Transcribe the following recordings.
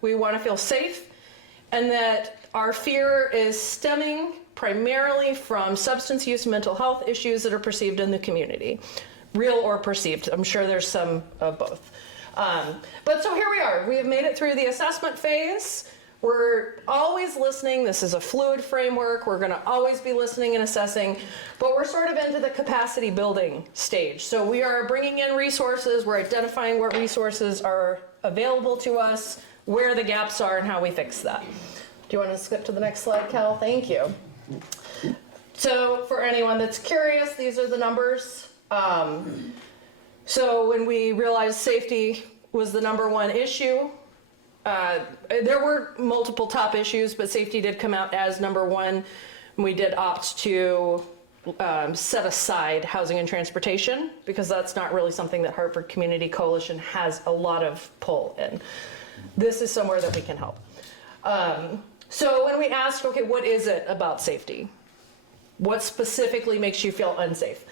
we want to feel safe, and that our fear is stemming primarily from substance use, mental health issues that are perceived in the community, real or perceived. I'm sure there's some of both. But so here we are. We have made it through the assessment phase. We're always listening. This is a fluid framework. We're going to always be listening and assessing, but we're sort of into the capacity building stage. So we are bringing in resources. We're identifying what resources are available to us, where the gaps are, and how we fix that. Do you want to skip to the next slide, Cal? Thank you. So for anyone that's curious, these are the numbers. So when we realized safety was the #1 issue, there were multiple top issues, but safety did come out as #1. We did opt to set aside housing and transportation because that's not really something that Hartford Community Coalition has a lot of pull in. This is somewhere that we can help. So when we asked, okay, what is it about safety? What specifically makes you feel unsafe?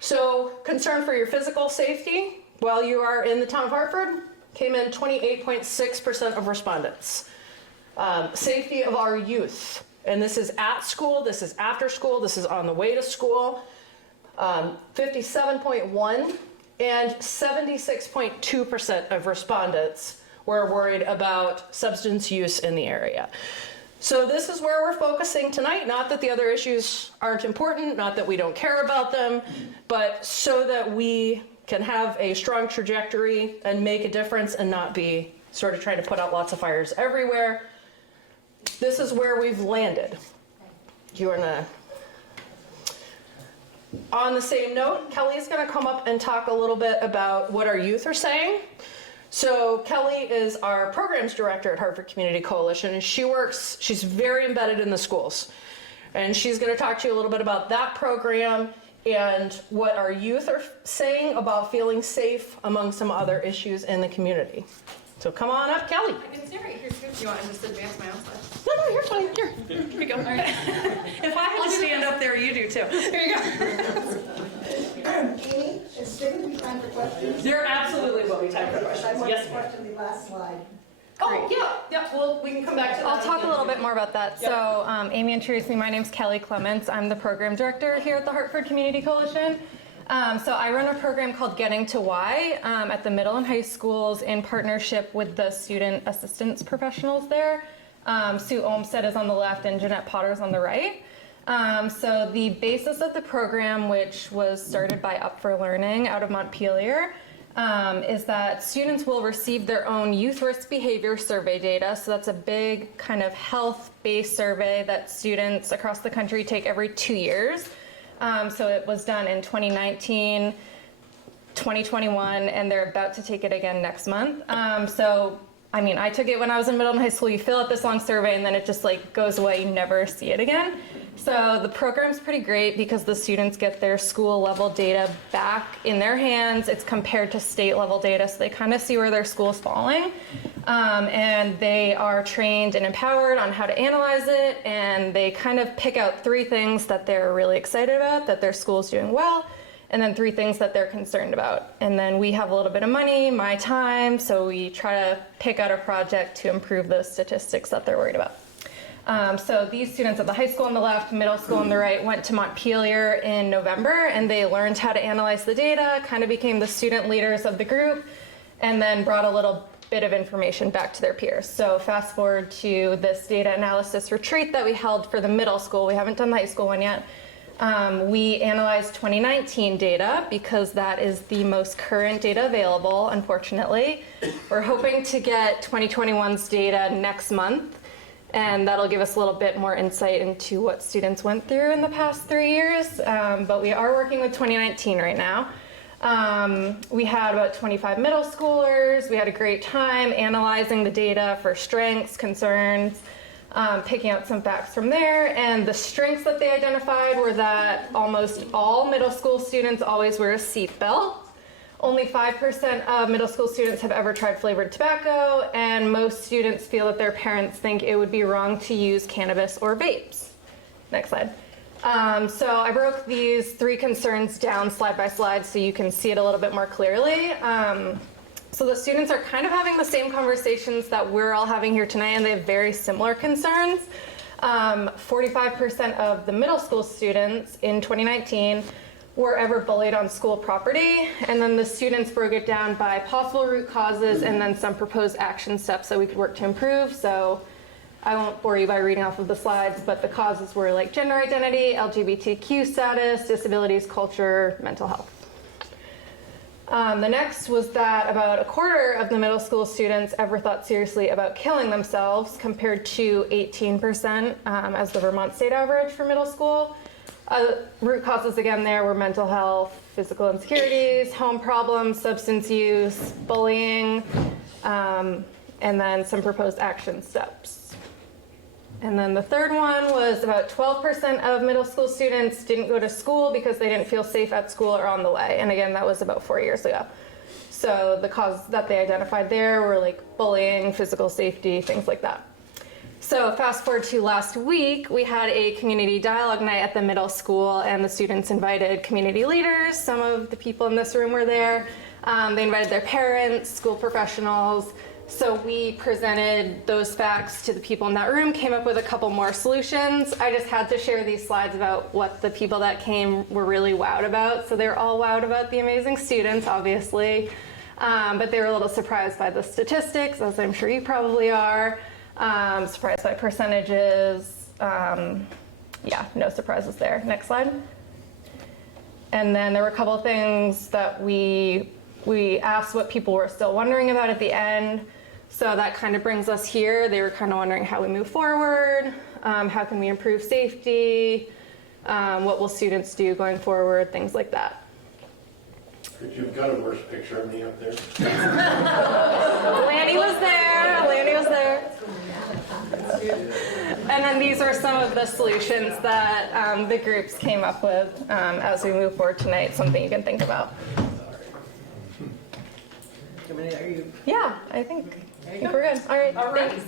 So concern for your physical safety while you are in the town of Hartford came in 28.6% of respondents. Safety of our youth, and this is at school, this is after school, this is on the way to school, 57.1, and 76.2% of respondents were worried about substance use in the area. So this is where we're focusing tonight. Not that the other issues aren't important, not that we don't care about them, but so that we can have a strong trajectory and make a difference and not be sort of trying to put out lots of fires everywhere. This is where we've landed. Do you want to... On the same note, Kelly's going to come up and talk a little bit about what our youth are saying. So Kelly is our programs director at Hartford Community Coalition, and she's very embedded in the schools. And she's going to talk to you a little bit about that program and what our youth are saying about feeling safe among some other issues in the community. So come on up, Kelly. I can stay right here too if you want to just advance my own slide. No, you're fine. Here we go. Right. If I had to stand up there, you do too. Here you go. Amy, is there going to be time for questions? There absolutely will be time for questions. I want Yes, to ma'am. question the last slide. Oh, yeah. Well, we can come back to that. I'll talk a little bit more about that. Yep. So Amy introduced me. My name's Kelly Clements. I'm the program director here at the Hartford Community Coalition. So I run a program called Getting to Why at the middle and high schools in partnership with the student assistance professionals there. Sue Olmstead is on the left and Jeanette Potter's on the right. So the basis of the program, which was started by Up for Learning out of Montpelier, is that students will receive their own youth risk behavior survey data. So that's a big kind of health-based survey that students across the country take every 2 years. So it was done in 2019, 2021, and they're about to take it again next month. I mean, I took it when I was in middle and high school. You fill out this long survey and then it just like goes away. You never see it again. So the program's pretty great because the students get their school level data back in their hands. It's compared to state level data, so they kind of see where their school is falling. And they are trained and empowered on how to analyze it, and they kind of pick out 3 things that they're really excited about, that their school is doing well, and then 3 things that they're concerned about. And then we have a little bit of money, my time, so we try to pick out a project to improve those statistics that they're worried about. So these students at the high school on the left, middle school on the right, went to Montpelier in November, and they learned how to analyze the data, kind of became the student leaders of the group, and then brought a little bit of information back to their peers. So fast forward to this data analysis retreat that we held for the middle school. We haven't done the high school one yet. We analyzed 2019 data because that is the most current data available, unfortunately. We're hoping to get 2021's data next month, and that'll give us a little bit more insight into what students went through in the past 3 years. But we are working with 2019 right now. We had about 25 middle schoolers. We had a great time analyzing the data for strengths, concerns, picking out some facts from there. And the strengths that they identified were that almost all middle school students always wear a seatbelt. Only 5% of middle school students have ever tried flavored tobacco, and most students feel that their parents think it would be wrong to use cannabis or vapes. Next slide. So I broke these 3 concerns down slide by slide so you can see it a little bit more clearly. So the students are kind of having the same conversations that we're all having here tonight, and they have very similar concerns. 45% of the middle school students in 2019 were ever bullied on school property, and then the students broke it down by possible root causes and then some proposed action steps that we could work to improve. So I won't bore you by reading off of the slides, but the causes were like gender identity, LGBTQ status, disabilities, culture, mental health. The next was that about a quarter of the middle school students ever thought seriously about killing themselves, compared to 18% as the Vermont state average for middle school. Root causes again there were mental health, physical insecurities, home problems, substance use, bullying, and then some proposed action steps. And then the third one was about 12% of middle school students didn't go to school because they didn't feel safe at school or on the way. And again, that was about 4 years ago. So the causes that they identified there were like bullying, physical safety, things like that. So fast forward to last week, we had a community dialogue night at the middle school, and the students invited community leaders. Some of the people in this room were there. They invited their parents, school professionals. So we presented those facts to the people in that room, came up with a couple more solutions. I just had to share these slides about what the people that came were really wowed about. So they're all wowed about the amazing students, obviously, but they were a little surprised by the statistics, as I'm sure you probably are, surprised by percentages. Yeah, no surprises there. Next slide. And then there were a couple of things that we asked what people were still wondering about at the end. So that kind of brings us here. They were kind of wondering how we move forward, how can we improve safety, what will students do going forward, things like that. But you've got a worse picture of me up there. Lanny was there. Lanny was there. And then these are some of the solutions that the groups came up with as we move forward tonight, something you can think about. Yeah, I think we're good. All right, thanks.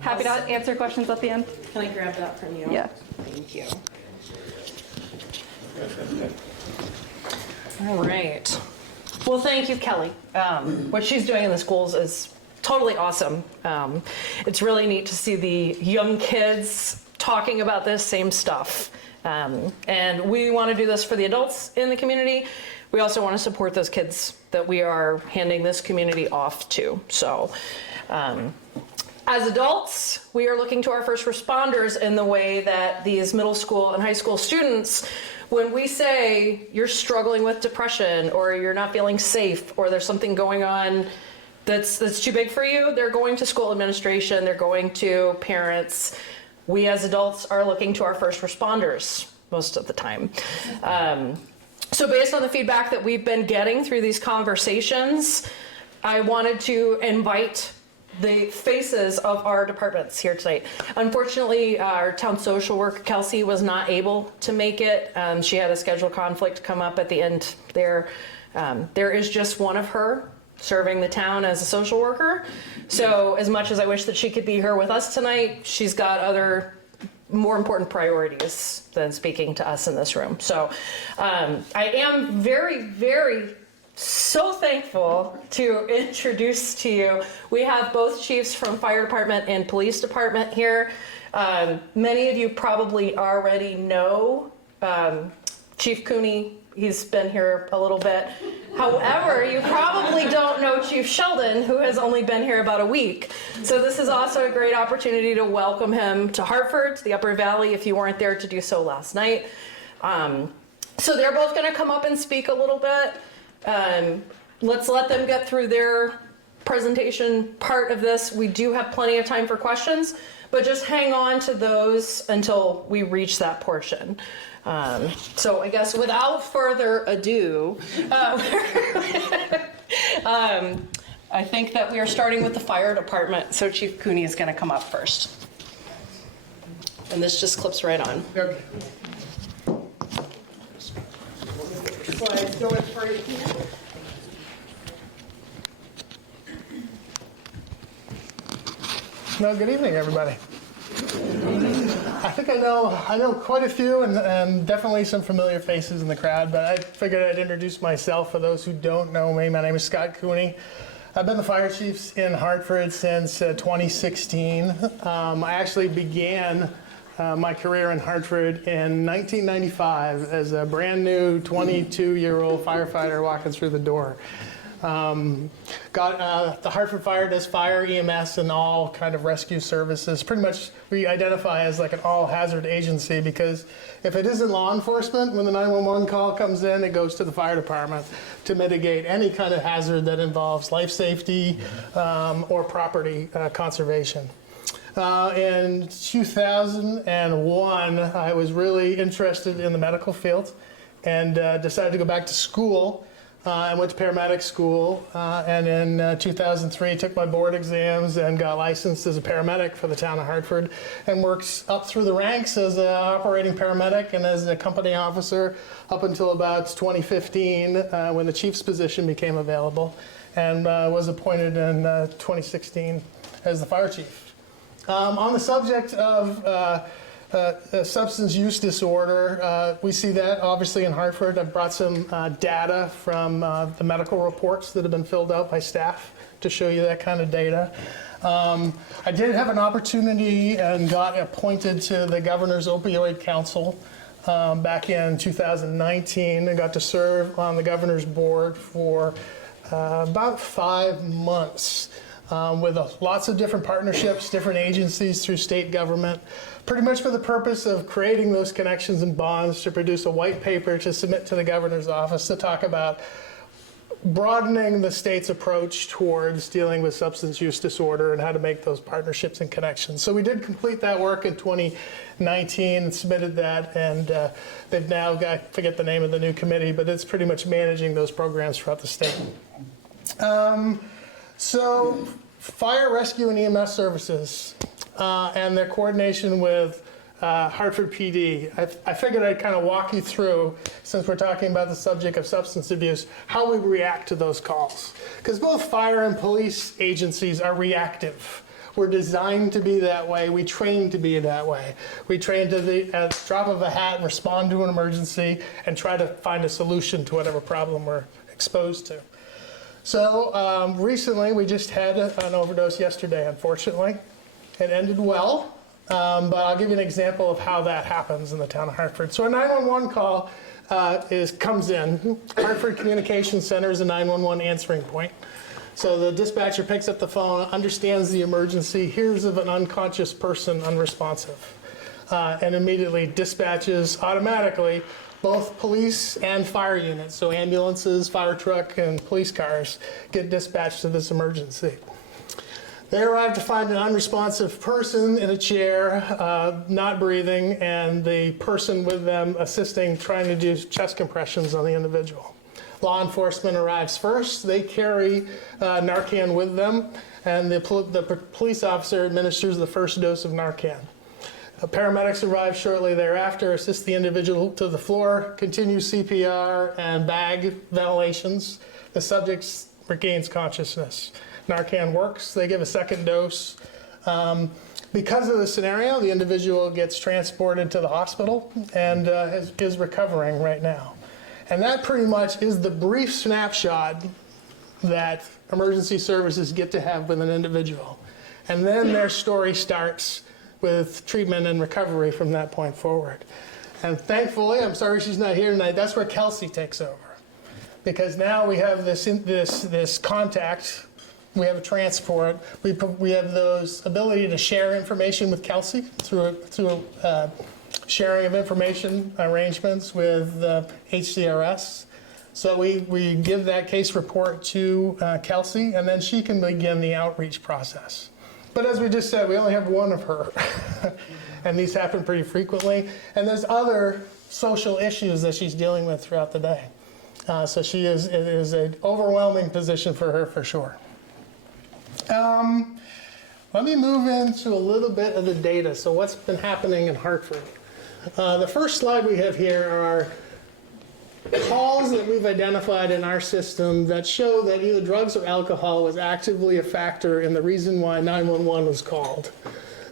Happy to answer questions at the end. Can I grab that from you? Yeah. Thank you. All right. Well, thank you, Kelly. What she's doing in the schools is totally awesome. It's really neat to see the young kids talking about this same stuff. And we want to do this for the adults in the community. We also want to support those kids that we are handing this community off to. So as adults, we are looking to our first responders in the way that these middle school and high school students, when we say you're struggling with depression or you're not feeling safe or there's something going on that's too big for you, they're going to school administration, they're going to parents. We as adults are looking to our first responders most of the time. So based on the feedback that we've been getting through these conversations, I wanted to invite the faces of our departments here tonight. Unfortunately, our town social worker, Kelsey, was not able to make it. She had a schedule conflict come up at the end there. There is just one of her serving the town as a social worker. So as much as I wish that she could be here with us tonight, she's got other more important priorities than speaking to us in this room. So I am very, very so thankful to introduce to you. We have both chiefs from fire department and police department here. Many of you probably already know Chief Cooney. He's been here a little bit. However, you probably don't know Chief Sheldon, who has only been here about a week. So this is also a great opportunity to welcome him to Hartford, to the Upper Valley, if you weren't there to do so last night. So they're both going to come up and speak a little bit. Let's let them get through their presentation part of this. We do have plenty of time for questions, but just hang on to those until we reach that portion. So I guess without further ado, I think that we are starting with the fire department. So Chief Cooney is going to come up first. And this just clips right on. Okay. Slides going for you. Well, good evening, everybody. I think I know quite a few and definitely some familiar faces in the crowd, but I figured I'd introduce myself for those who don't know me. My name is Scott Cooney. I've been the fire chief in Hartford since 2016. I actually began my career in Hartford in 1995 as a brand new 22-year-old firefighter walking through the door. The Hartford Fire does fire, EMS, and all kind of rescue services. Pretty much we identify as like an all-hazard agency because if it isn't law enforcement, when the 911 call comes in, it goes to the fire department to mitigate any kind of hazard that involves life safety or property conservation. In 2001, I was really interested in the medical field and decided to go back to school. I went to paramedic school, and in 2003 took my board exams and got licensed as a paramedic for the town of Hartford, and worked up through the ranks as an operating paramedic and as a company officer up until about 2015 when the chief's position became available, and was appointed in 2016 as the fire chief. On the subject of substance use disorder, we see that obviously in Hartford. I've brought some data from the medical reports that have been filled out by staff to show you that kind of data. I did have an opportunity and got appointed to the Governor's Opioid Council back in 2019 and got to serve on the Governor's board for about 5 months. With lots of different partnerships, different agencies through state government, pretty much for the purpose of creating those connections and bonds to produce a white paper to submit to the governor's office to talk about broadening the state's approach towards dealing with substance use disorder and how to make those partnerships and connections. So we did complete that work in 2019 and submitted that, and they've now got, I forget the name of the new committee, but it's pretty much managing those programs throughout the state. So fire, rescue, and EMS services and their coordination with Hartford PD. I figured I'd kind of walk you through, since we're talking about the subject of substance abuse, how we react to those calls. Because both fire and police agencies are reactive. We're designed to be that way. We train to be that way. We train to, at the drop of a hat, respond to an emergency and try to find a solution to whatever problem we're exposed to. So recently, we just had an overdose yesterday, unfortunately. It ended well, but I'll give you an example of how that happens in the town of Hartford. So a 911 call comes in. Hartford Communications Center is a 911 answering point. So the dispatcher picks up the phone, understands the emergency, hears of an unconscious person unresponsive, and immediately dispatches automatically both police and fire units, so ambulances, fire truck, and police cars get dispatched to this emergency. They arrive to find an unresponsive person in a chair, not breathing, and the person with them assisting, trying to do chest compressions on the individual. Law enforcement arrives first. They carry Narcan with them, and the police officer administers the first dose of Narcan. Paramedics arrive shortly thereafter, assist the individual to the floor, continue CPR and bag ventilations. The subject regains consciousness. Narcan works. They give a second dose. Because of the scenario, the individual gets transported to the hospital and is recovering right now. And that pretty much is the brief snapshot that emergency services get to have with an individual. And then their story starts with treatment and recovery from that point forward. And thankfully, I'm sorry she's not here tonight, that's where Kelsey takes over. Because now we have this contact, we have a transport, we have those ability to share information with Kelsey through sharing of information arrangements with HCRS. So we give that case report to Kelsey, and then she can begin the outreach process. But as we just said, we only have one of her, and these happen pretty frequently. And there's other social issues that she's dealing with throughout the day. So it is an overwhelming position for her, for sure. Let me move into a little bit of the data. So what's been happening in Hartford? The first slide we have here are calls that we've identified in our system that show that either drugs or alcohol was actively a factor in the reason why 911 was called.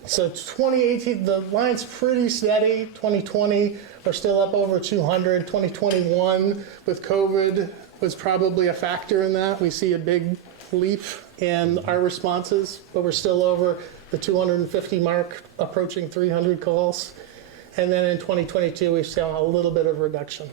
So 2018, the line's pretty steady. 2020, we're still up over 200. 2021 with COVID was probably a factor in that. We see a big leap in our responses, but we're still over the 250 mark, approaching 300 calls. And then in 2022, we saw a little bit of reduction.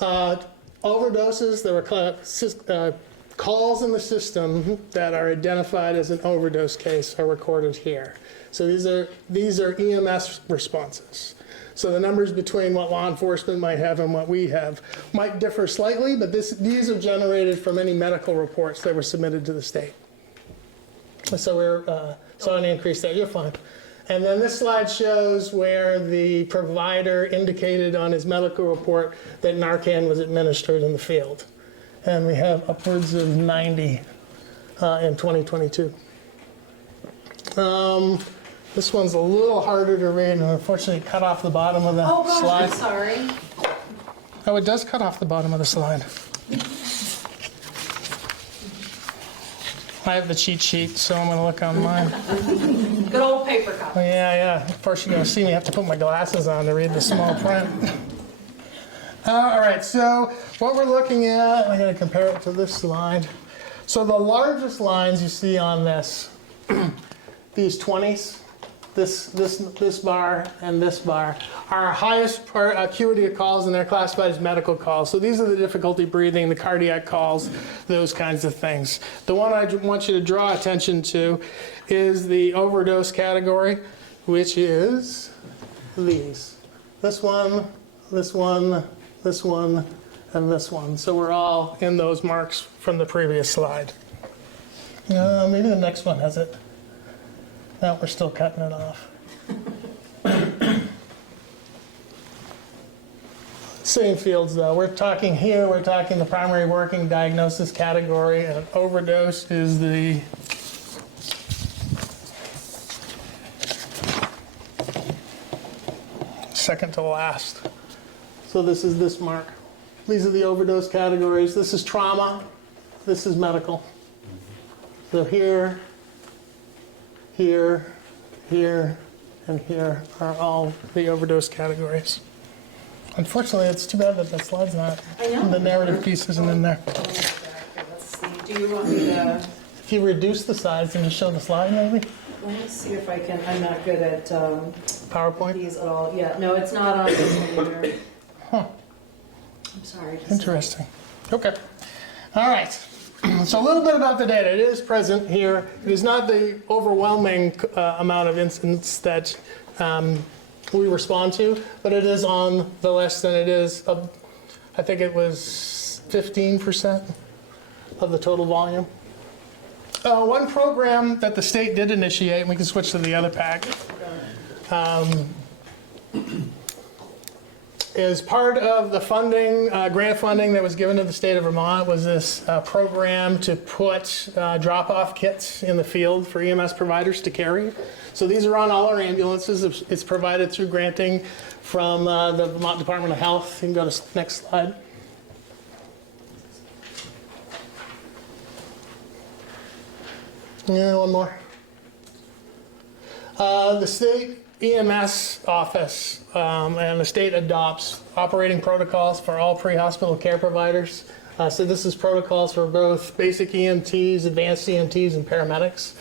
Overdoses, there were calls in the system that are identified as an overdose case are recorded here. So these are EMS responses. So the numbers between what law enforcement might have and what we have might differ slightly, but these are generated from any medical reports that were submitted to the state. So we're saw an increase there. You're fine. And then this slide shows where the provider indicated on his medical report that Narcan was administered in the field. And we have upwards of 90 in 2022. This one's a little harder to read, and unfortunately cut off the bottom of the slide. I'm sorry. Oh, it does cut off the bottom of the slide. I have the cheat sheet, so I'm going to look on mine. Good old paper copy. Oh, yeah. First, you're going to see me have to put my glasses on to read the small print. All right, so what we're looking at, I'm going to compare it to this slide. So the largest lines you see on this, these 20s, this bar and this bar, are our highest acuity of calls, and they're classified as medical calls. So these are the difficulty breathing, the cardiac calls, those kinds of things. The one I want you to draw attention to is the overdose category, which is these. This one, this one, this one, and this one. So we're all in those marks from the previous slide. Maybe the next one has it. No, we're still cutting it off. Same fields though. We're talking the primary working diagnosis category, and overdose is the second to last. So this is this mark. These are the overdose categories. This is trauma. This is medical. So here, here, here, and here are all the overdose categories. Unfortunately, it's too bad that the slide's not, the narrative piece isn't in there. Let's see. Do you want me to? If you reduce the size and just show the slide, maybe? Let me see if I can. I'm not good at PowerPoint? these at all. Yeah, no, it's not on this one either. Huh. I'm sorry. Interesting. Okay. All right. So a little bit about the data. It is present here. It is not the overwhelming amount of incidents that we respond to, but it is on the list, and it is, I think it was 15% of the total volume. One program that the state did initiate, and we can switch to the other pack, is part of the funding, grant funding that was given to the state of Vermont, was this program to put drop-off kits in the field for EMS providers to carry. So these are on all our ambulances. It's provided through granting from the Vermont Department of Health. You can go to next slide. Yeah, one more. The state EMS office and the state adopts operating protocols for all pre-hospital care providers. So this is protocols for both basic EMTs, advanced EMTs, and paramedics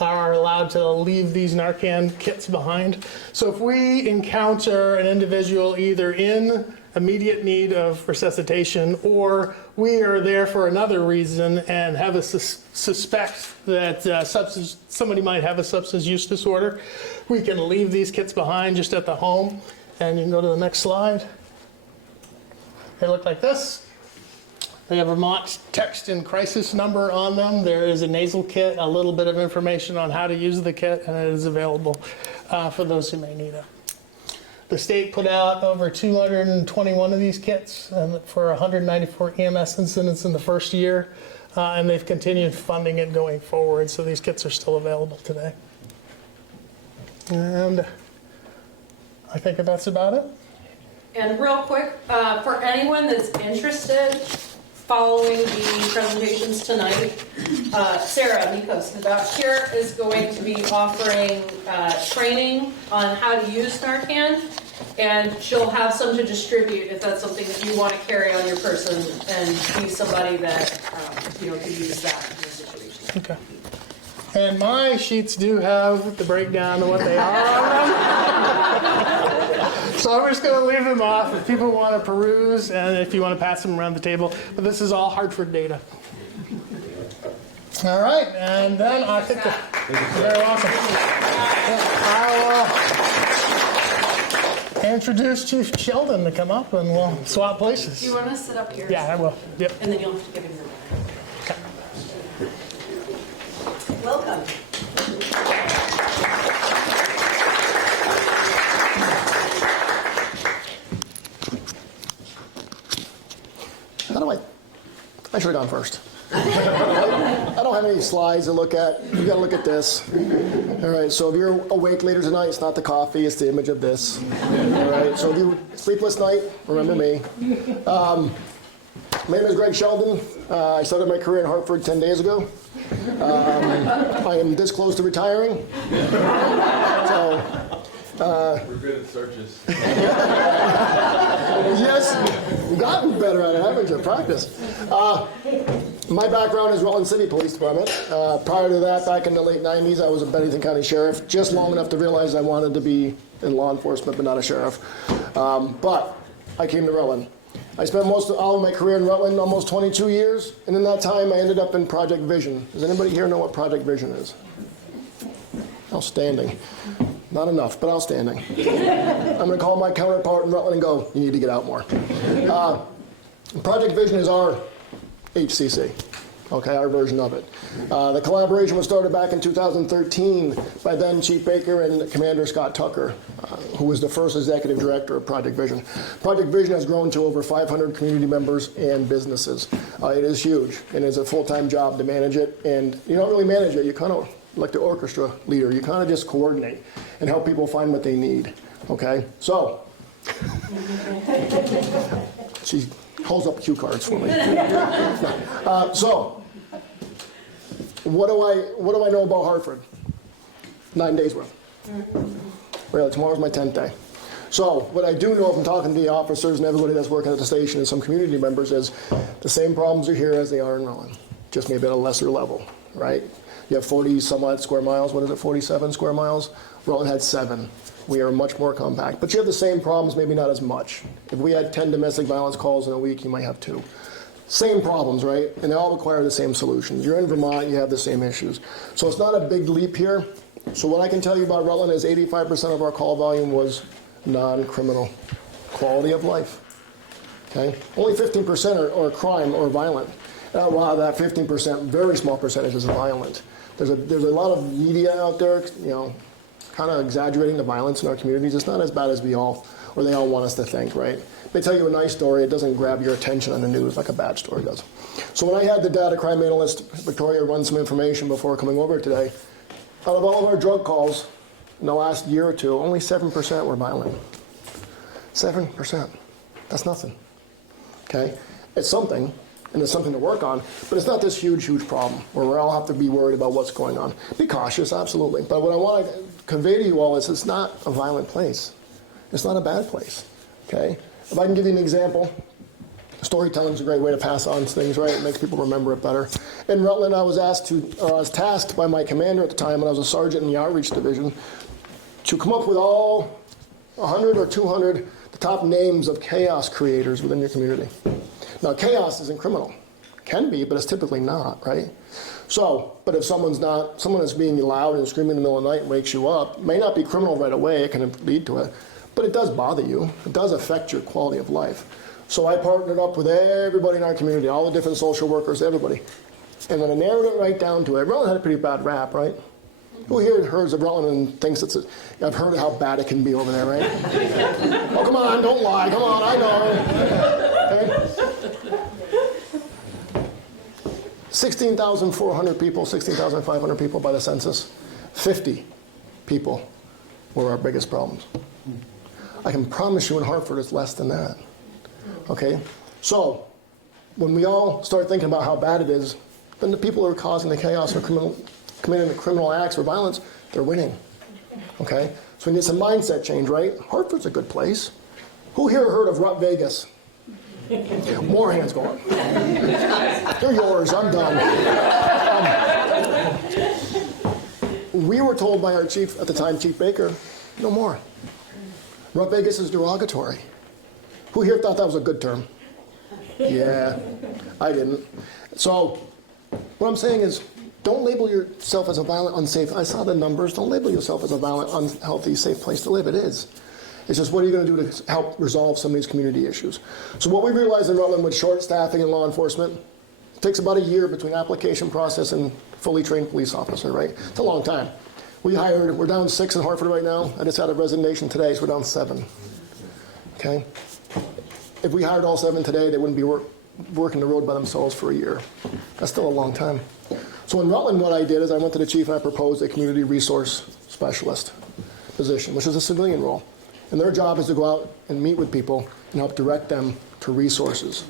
are allowed to leave these Narcan kits behind. So if we encounter an individual either in immediate need of resuscitation, or we are there for another reason and have a suspect that somebody might have a substance use disorder, we can leave these kits behind just at the home. And you can go to the next slide. They look like this. They have Vermont text and crisis number on them. There is a nasal kit, a little bit of information on how to use the kit, and it is available for those who may need it. The state put out over 221 of these kits for 194 EMS incidents in the first year, and they've continued funding it going forward, so these kits are still available today. And I think that's about it. And real quick, for anyone that's interested, following the presentations tonight, Sarah Mikos, the doc here, is going to be offering training on how to use Narcan, and she'll have some to distribute if that's something that you want to carry on your person and be somebody that could use that in a situation. Okay. And my sheets do have the breakdown of what they are on them. So I'm just going to leave them off if people want to peruse and if you want to pass them around the table. But this is all Hartford data. All right, and then I think you're very welcome. I'll introduce Chief Sheldon to come up and we'll swap places. Do you want to sit up here? Yeah, I will. Yep. And then you'll have to give him your Welcome. How do I should have gone first. I don't have any slides to look at. You got to look at this. All right, so if you're awake later tonight, it's not the coffee, it's the image of this. All right, so if you sleepless night, remember me. My name is Greg Sheldon. I started my career in Hartford 10 days ago. I am this close to retiring. So, we're good at searches. yes, you've gotten better at it, haven't you? Practice. My background is Rutland City Police Department. Prior to that, back in the late 90s, I was a Bennington County Sheriff, just long enough to realize I wanted to be in law enforcement, but not a sheriff. But I came to Rutland. I spent all of my career in Rutland, almost 22 years, and in that time I ended up in Project Vision. Does anybody here know what Project Vision is? Outstanding. Not enough, but outstanding. I'm going to call my counterpart in Rutland and go, you need to get out more. Project Vision is our HCC, okay, our version of it. The collaboration was started back in 2013 by then Chief Baker and Commander Scott Tucker, who was the first executive director of Project Vision. Project Vision has grown to over 500 community members and businesses. It is huge, and it's a full-time job to manage it, and you don't really manage it, you kind of, like the orchestra leader, you kind of just coordinate and help people find what they need, okay? So, she holds up cue cards for me. So, what do I know about Hartford? 9 days worth. Really, tomorrow's my 10th day. So, what I do know from talking to the officers and everybody that's working at the station and some community members is the same problems are here as they are in Rutland, just maybe at a lesser level, right? You have 40 some odd square miles. What is it, 47 square miles? Rutland had 7. We are much more compact. But you have the same problems, maybe not as much. If we had 10 domestic violence calls in a week, you might have 2. Same problems, right? And they all require the same solutions. You're in Vermont, you have the same issues. So it's not a big leap here. So what I can tell you about Rutland is 85% of our call volume was non-criminal. Quality of life. Okay? Only 15% are crime or violent. A lot of that 15%, very small percentage is violent. There's a lot of media out there, kind of exaggerating the violence in our communities. It's not as bad as they all want us to think, right? They tell you a nice story, it doesn't grab your attention on the news like a bad story does. So when I had the data crime analyst, Victoria, run some information before coming over today, out of all of our drug calls in the last year or two, only 7% were violent. 7%. That's nothing. Okay? It's something. And it's something to work on, but it's not this huge, huge problem where we all have to be worried about what's going on. Be cautious, absolutely. But what I want to convey to you all is it's not a violent place. It's not a bad place, okay? If I can give you an example, storytelling is a great way to pass on things, right? It makes people remember it better. In Rutland, I was tasked by my commander at the time, when I was a sergeant in the outreach division, to come up with all 100 or 200 the top names of chaos creators within your community. Now, chaos isn't criminal. Can be, but it's typically not, right? So, but if someone is being loud and screaming in the middle of the night and wakes you up, it may not be criminal right away, it can lead to it, but it does bother you. It does affect your quality of life. So I partnered up with everybody in our community, all the different social workers, everybody. And when I narrowed it right down to it, Rutland had a pretty bad rap, right? Who here heard of Rutland and thinks I've heard how bad it can be over there, right? Oh, come on, don't lie, come on, I know. Okay? 16,400 people, 16,500 people by the census. 50 people were our biggest problems. I can promise you in Hartford it's less than that. Okay? So, when we all start thinking about how bad it is, then the people who are causing the chaos or committing the criminal acts or violence, they're winning. Okay? So we need some mindset change, right? Hartford's a good place. Who here heard of Rut Vegas? More hands go up. They're yours, I'm done. We were told by our chief at the time, Chief Baker, no more. Rut Vegas is derogatory. Who here thought that was a good term? Yeah, I didn't. So what I'm saying is, don't label yourself as a violent, unsafe. I saw the numbers. Don't label yourself as a violent, unhealthy, safe place to live. It is. It's just, what are you going to do to help resolve some of these community issues? So what we realized in Rutland with short staffing in law enforcement, it takes about a year between application process and fully trained police officer, right? It's a long time. We're down 6 in Hartford right now. I just had a resignation today, so we're down 7. Okay? If we hired all 7 today, they wouldn't be working the road by themselves for a year. That's still a long time. So in Rutland, what I did is I went to the chief and I proposed a community resource specialist position, which is a civilian role. And their job is to go out and meet with people and help direct them to resources.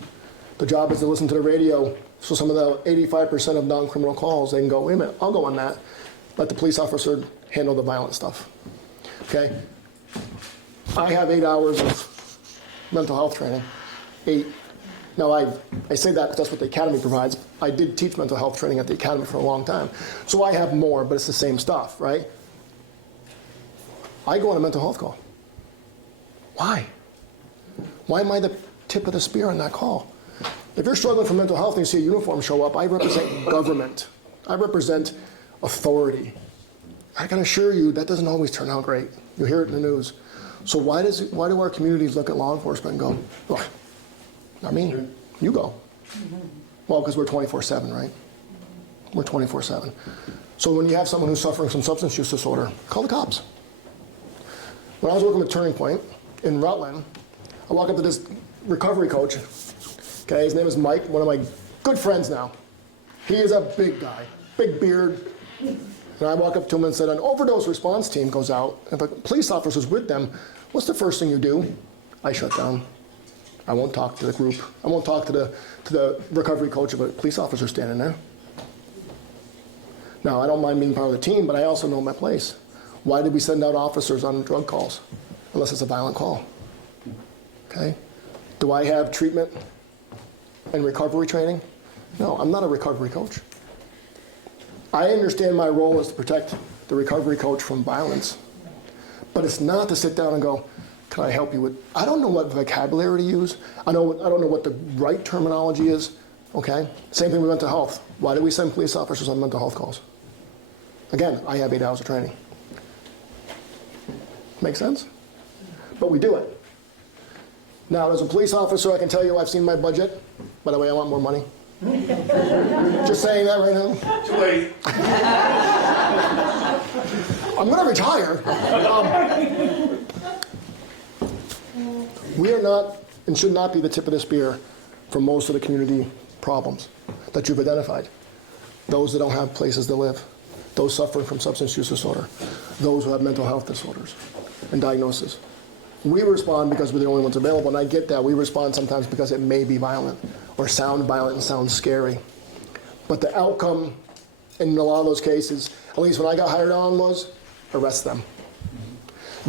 The job is to listen to the radio, so some of the 85% of non-criminal calls, they can go, wait a minute, I'll go on that. Let the police officer handle the violent stuff. Okay? I have 8 hours of mental health training. 8. Now, I say that because that's what the academy provides. I did teach mental health training at the academy for a long time. So I have more, but it's the same stuff, right? I go on a mental health call. Why? Why am I the tip of the spear on that call? If you're struggling for mental health and you see a uniform show up, I represent government. I represent authority. I can assure you that doesn't always turn out great. You hear it in the news. So why do our communities look at law enforcement and go, oh, not me, you go. Well, because we're 24/7, right? We're 24/7. So when you have someone who's suffering from substance use disorder, call the cops. When I was working with Turning Point in Rutland, I walk up to this recovery coach. Okay, his name is Mike, one of my good friends now. He is a big guy, big beard. And I walk up to him and said, an overdose response team goes out. If a police officer's with them, what's the first thing you do? I shut down. I won't talk to the group. I won't talk to the recovery coach if a police officer's standing there. Now, I don't mind being part of the team, but I also know my place. Why did we send out officers on drug calls? Unless it's a violent call. Okay? Do I have treatment and recovery training? No, I'm not a recovery coach. I understand my role is to protect the recovery coach from violence, but it's not to sit down and go, can I help you with, I don't know what vocabulary to use. I don't know what the right terminology is, okay? Same thing with mental health. Why do we send police officers on mental health calls? Again, I have 8 hours of training. Make sense? But we do it. Now, as a police officer, I can tell you I've seen my budget. By the way, I want more money. Just saying that right now. Too late. I'm going to retire. We are not and should not be the tip of the spear for most of the community problems that you've identified. Those that don't have places to live, those suffering from substance use disorder, those who have mental health disorders and diagnoses. We respond because we're the only ones available, and I get that. We respond sometimes because it may be violent or sound violent and sound scary. But the outcome in a lot of those cases, at least when I got hired on, was arrest them.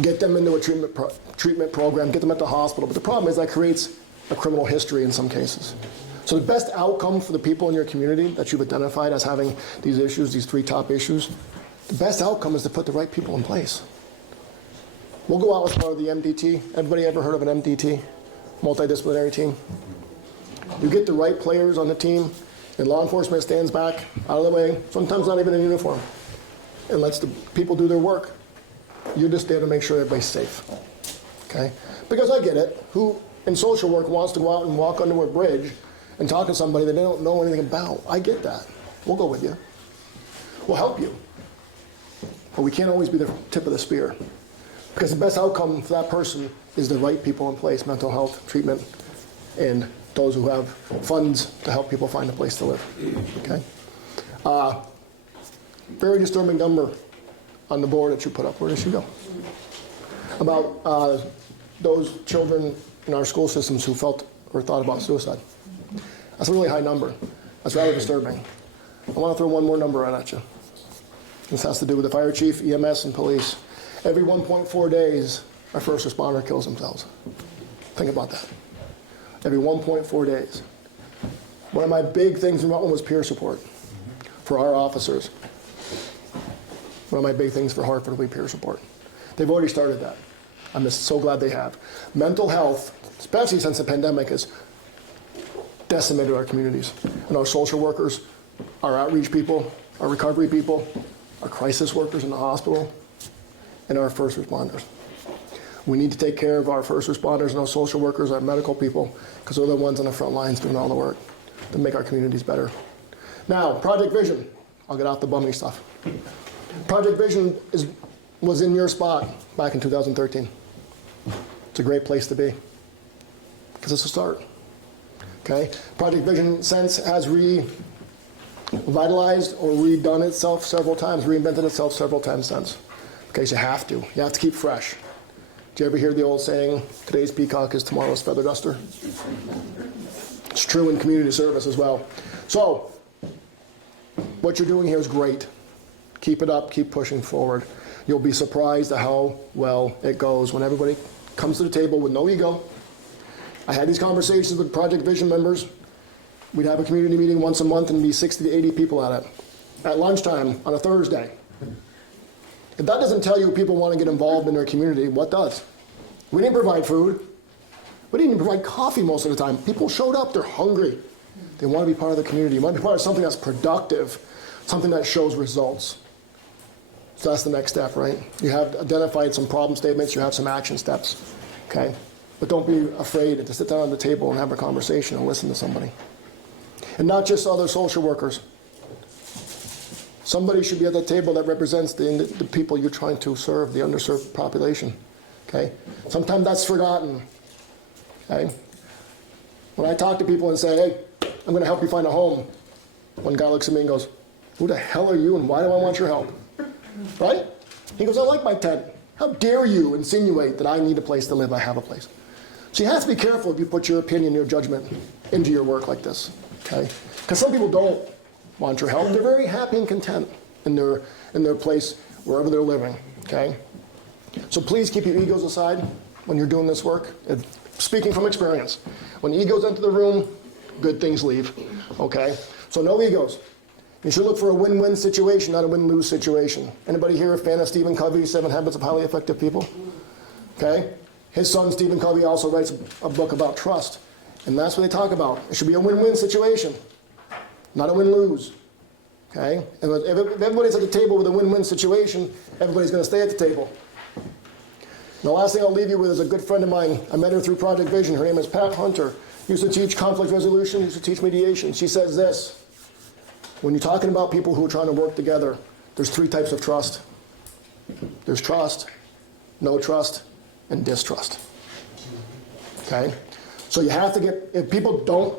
Get them into a treatment program, get them at the hospital. But the problem is that creates a criminal history in some cases. So the best outcome for the people in your community that you've identified as having these issues, these 3 top issues, the best outcome is to put the right people in place. We'll go out as part of the MDT. Everybody ever heard of an MDT? Multidisciplinary team? You get the right players on the team, and law enforcement stands back, out of the way, sometimes not even in uniform, and lets the people do their work. You're just there to make sure everybody's safe. Okay? Because I get it. Who in social work wants to go out and walk under a bridge and talk to somebody that they don't know anything about? I get that. We'll go with you. We'll help you. But we can't always be the tip of the spear. Because the best outcome for that person is the right people in place, mental health, treatment, and those who have funds to help people find a place to live. Okay? Very disturbing number on the board that you put up. Where did she go? About those children in our school systems who felt or thought about suicide. That's a really high number. That's rather disturbing. I want to throw one more number out at you. This has to do with the fire chief, EMS, and police. Every 1.4 days, a first responder kills themselves. Think about that. Every 1.4 days. One of my big things in Rutland was peer support for our officers. One of my big things for Hartford will be peer support. They've already started that. I'm just so glad they have. Mental health, especially since the pandemic, has decimated our communities. And our social workers, our outreach people, our recovery people, our crisis workers in the hospital, and our first responders. We need to take care of our first responders and our social workers, our medical people, because they're the ones on the front lines doing all the work to make our communities better. Now, Project Vision. I'll get off the bummy stuff. Project Vision was in your spot back in 2013. It's a great place to be, because it's a start. Okay? Project Vision since has revitalized or redone itself several times, reinvented itself several times since. Okay, so you have to. You have to keep fresh. Did you ever hear the old saying, today's peacock is tomorrow's feather duster? It's true in community service as well. So, what you're doing here is great. Keep it up, keep pushing forward. You'll be surprised at how well it goes when everybody comes to the table with no ego. I had these conversations with Project Vision members. We'd have a community meeting once a month and be 60 to 80 people at it. At lunchtime on a Thursday. If that doesn't tell you people want to get involved in their community, what does? We didn't provide food. We didn't even provide coffee most of the time. People showed up, they're hungry. They want to be part of the community. They want to be part of something that's productive, something that shows results. So that's the next step, right? You have identified some problem statements, you have some action steps, okay? But don't be afraid to sit down at the table and have a conversation and listen to somebody. And not just other social workers. Somebody should be at the table that represents the people you're trying to serve, the underserved population, okay? Sometimes that's forgotten, okay? When I talk to people and say, hey, I'm going to help you find a home, one guy looks at me and goes, who the hell are you and why do I want your help? Right? He goes, I like my tent. How dare you insinuate that I need a place to live, I have a place. So you have to be careful if you put your opinion, your judgment into your work like this, okay? Because some people don't want your help. They're very happy and content in their place, wherever they're living, okay? So please keep your egos aside when you're doing this work. Speaking from experience, when egos enter the room, good things leave, okay? So no egos. You should look for a win-win situation, not a win-lose situation. Anybody here a fan of Stephen Covey's 7 Habits of Highly Effective People? Okay? His son, Stephen Covey, also writes a book about trust. And that's what they talk about. It should be a win-win situation, not a win-lose. Okay? And if everybody's at the table with a win-win situation, everybody's going to stay at the table. And the last thing I'll leave you with is a good friend of mine. I met her through Project Vision. Her name is Pat Hunter. Used to teach conflict resolution, used to teach mediation. She says this: when you're talking about people who are trying to work together, there's 3 types of trust. There's trust, no trust, and distrust. Okay? So you have to get, if people don't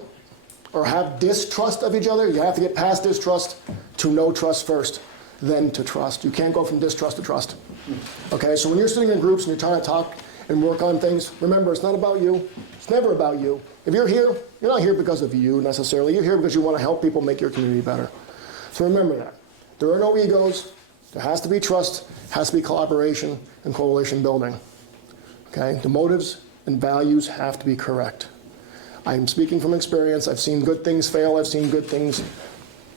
or have distrust of each other, you have to get past distrust to no trust first, then to trust. You can't go from distrust to trust. Okay? So when you're sitting in groups and you're trying to talk and work on things, remember, it's not about you. It's never about you. If you're here, you're not here because of you necessarily. You're here because you want to help people make your community better. So remember that. There are no egos. There has to be trust, has to be collaboration and coalition building. Okay? The motives and values have to be correct. I'm speaking from experience. I've seen good things fail. I've seen good things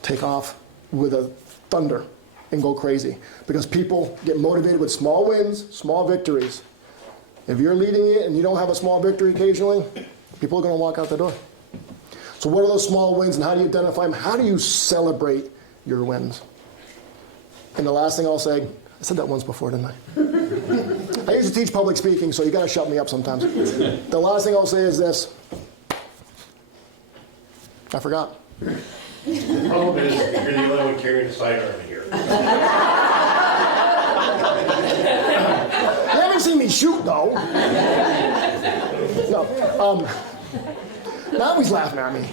take off with a thunder and go crazy. Because people get motivated with small wins, small victories. If you're leading it and you don't have a small victory occasionally, people are going to walk out the door. So what are those small wins and how do you identify them? How do you celebrate your wins? And the last thing I'll say, I said that once before, didn't I? I used to teach public speaking, so you got to shut me up sometimes. The last thing I'll say is this. I forgot. The problem is, you're the only one carrying the sidearm here. You haven't seen me shoot, though. No. Now he's laughing at me.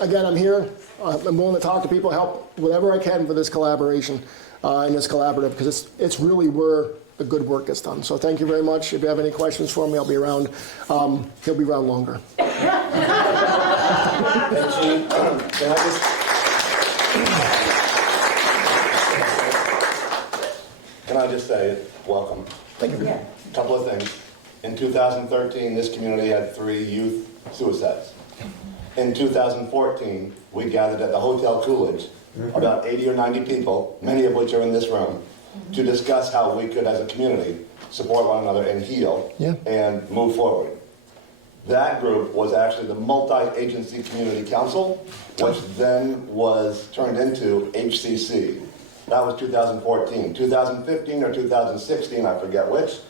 Again, I'm here. I'm willing to talk to people, help whatever I can for this collaboration and this collaborative, because it's really where the good work gets done. So thank you very much. If you have any questions for me, I'll be around. He'll be around longer. Hey, Chief, can I just... Can I just say, welcome. Thank you. A couple of things. In 2013, this community had 3 youth suicides. In 2014, we gathered at the Hotel Coolidge, about 80 or 90 people, many of which are in this room, to discuss how we could, as a community, support one another and heal and move forward. That group was actually the Multi-Agency Community Council, which then was turned into HCC. That was 2014. 2015 or 2016, I forget which,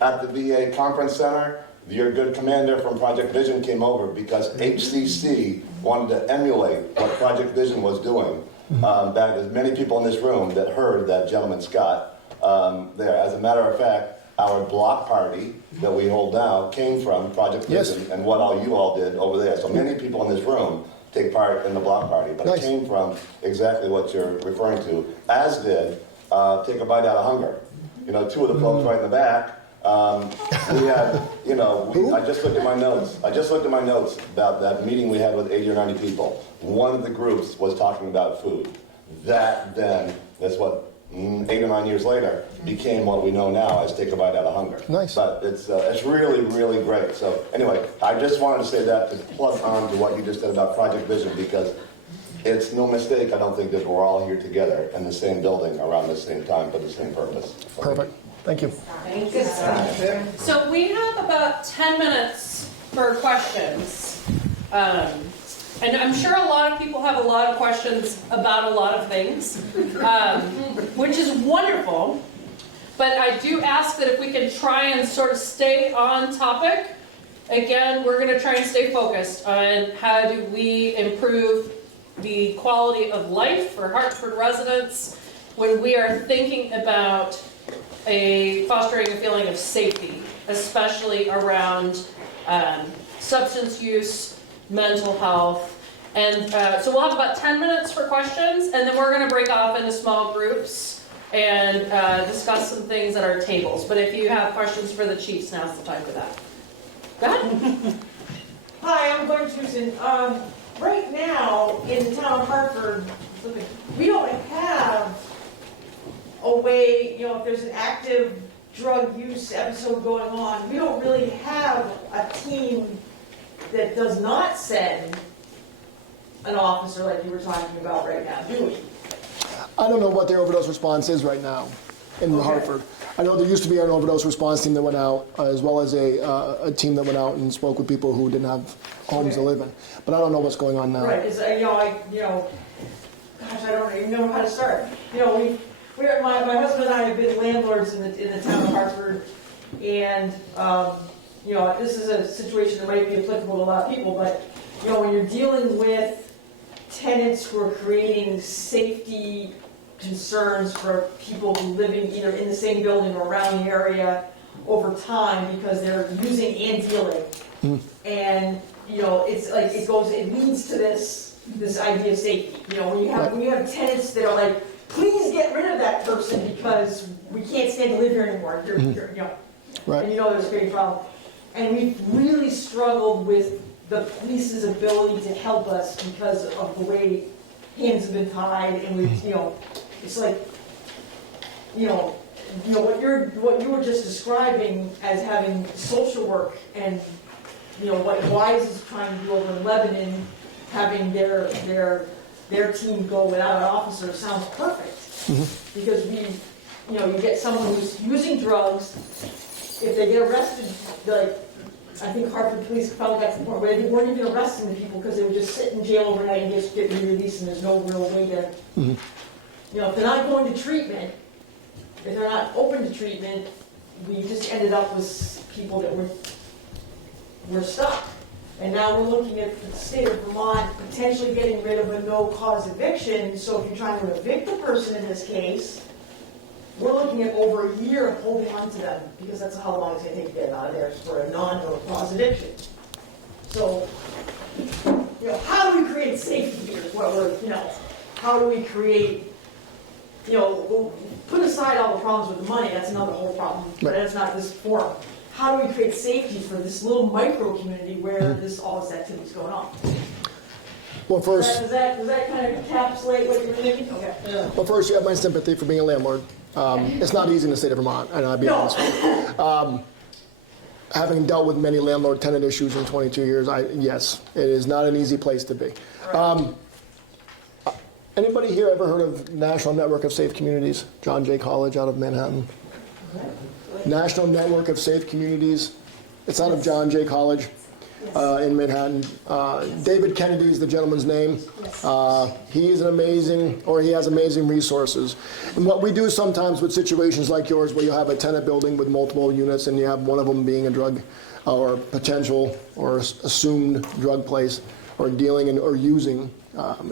at the VA Conference Center, your good commander from Project Vision came over because HCC wanted to emulate what Project Vision was doing. Back, there's many people in this room that heard that gentleman Scott there. As a matter of fact, our block party that we hold now came from Project Vision and what all you all did over there. So many people in this room take part in the block party, but it came from exactly what you're referring to, as did Take a Bite Out of Hunger. You know, 2 of the folks right in the back. We had, you know, I just looked at my notes. I just looked at my notes about that meeting we had with 80 or 90 people. One of the groups was talking about food. That then, that's what, 8 or 9 years later, became what we know now as Take a Bite Out of Hunger. Nice. But it's really, really great. So anyway, I just wanted to say that to plug on to what you just said about Project Vision, because it's no mistake, I don't think, that we're all here together in the same building around the same time for the same purpose. Perfect. Thank you. Thank you. So we have about 10 minutes for questions. And I'm sure a lot of people have a lot of questions about a lot of things, which is wonderful. But I do ask that if we can try and sort of stay on topic. Again, we're going to try and stay focused on how do we improve the quality of life for Hartford residents when we are thinking about fostering a feeling of safety, especially around substance use, mental health. And so we'll have about 10 minutes for questions, and then we're going to break off into small groups and discuss some things at our tables. But if you have questions for the chiefs, now's the time for that. Go ahead. Hi, I'm Glenn Susan. Right now, in the town of Hartford, we don't have a way, you know, if there's an active drug use episode going on, we don't really have a team that does not send an officer like you were talking about right now, do we? I don't know what their overdose response is right now in Hartford. I know there used to be an overdose response team that went out, as well as a team that went out and spoke with people who didn't have homes to live in. But I don't know what's going on now. Right, it's, gosh, I don't even know how to start. You know, my husband and I have been landlords in the town of Hartford, and this is a situation that might be applicable to a lot of people, but when you're dealing with tenants who are creating safety concerns for people who living either in the same building or around the area over time because they're using and dealing, and it's like it leads to this idea of safety. When you have tenants that are like, please get rid of that person because we can't stand to live here anymore. Right. And there's a great problem. And we've really struggled with the police's ability to help us because of the way hands have been tied, and it's like, what you were just describing as having social work, and what Wise is trying to do over in Lebanon, having their team go without an officer sounds perfect. Because you get someone who's using drugs. If they get arrested, I think Hartford police probably got to the point where they weren't even arresting the people because they would just sit in jail overnight and just get released, and there's no real way to, if they're not going to treatment, if they're not open to treatment, we just ended up with people that were stuck. And now we're looking at the state of Vermont potentially getting rid of a no-cause eviction. So if you're trying to evict the person in this case, we're looking at over a year of holding on to them because that's how long it's going to take to get them out of there for a non-no-cause eviction. So, how do we create safety here? How do we create put aside all the problems with the money, that's another whole problem, but that's not this forum. How do we create safety for this little micro community where all this activity is going on? Well, first, Does that kind of encapsulate what you were thinking? Okay. well, first, you have my sympathy for being a landlord. It's not easy in the state of Vermont, and I'll be honest with you. Having dealt with many landlord-tenant issues in 22 years, yes, it is not an easy place to be. Anybody here ever heard of National Network of Safe Communities? John Jay College out of Manhattan. National Network of Safe Communities. It's out of John Jay College in Manhattan. David Kennedy is the gentleman's name. He is he has amazing resources. And what we do sometimes with situations like yours, where you have a tenant building with multiple units and you have one of them being a drug or potential or assumed drug place or dealing or using,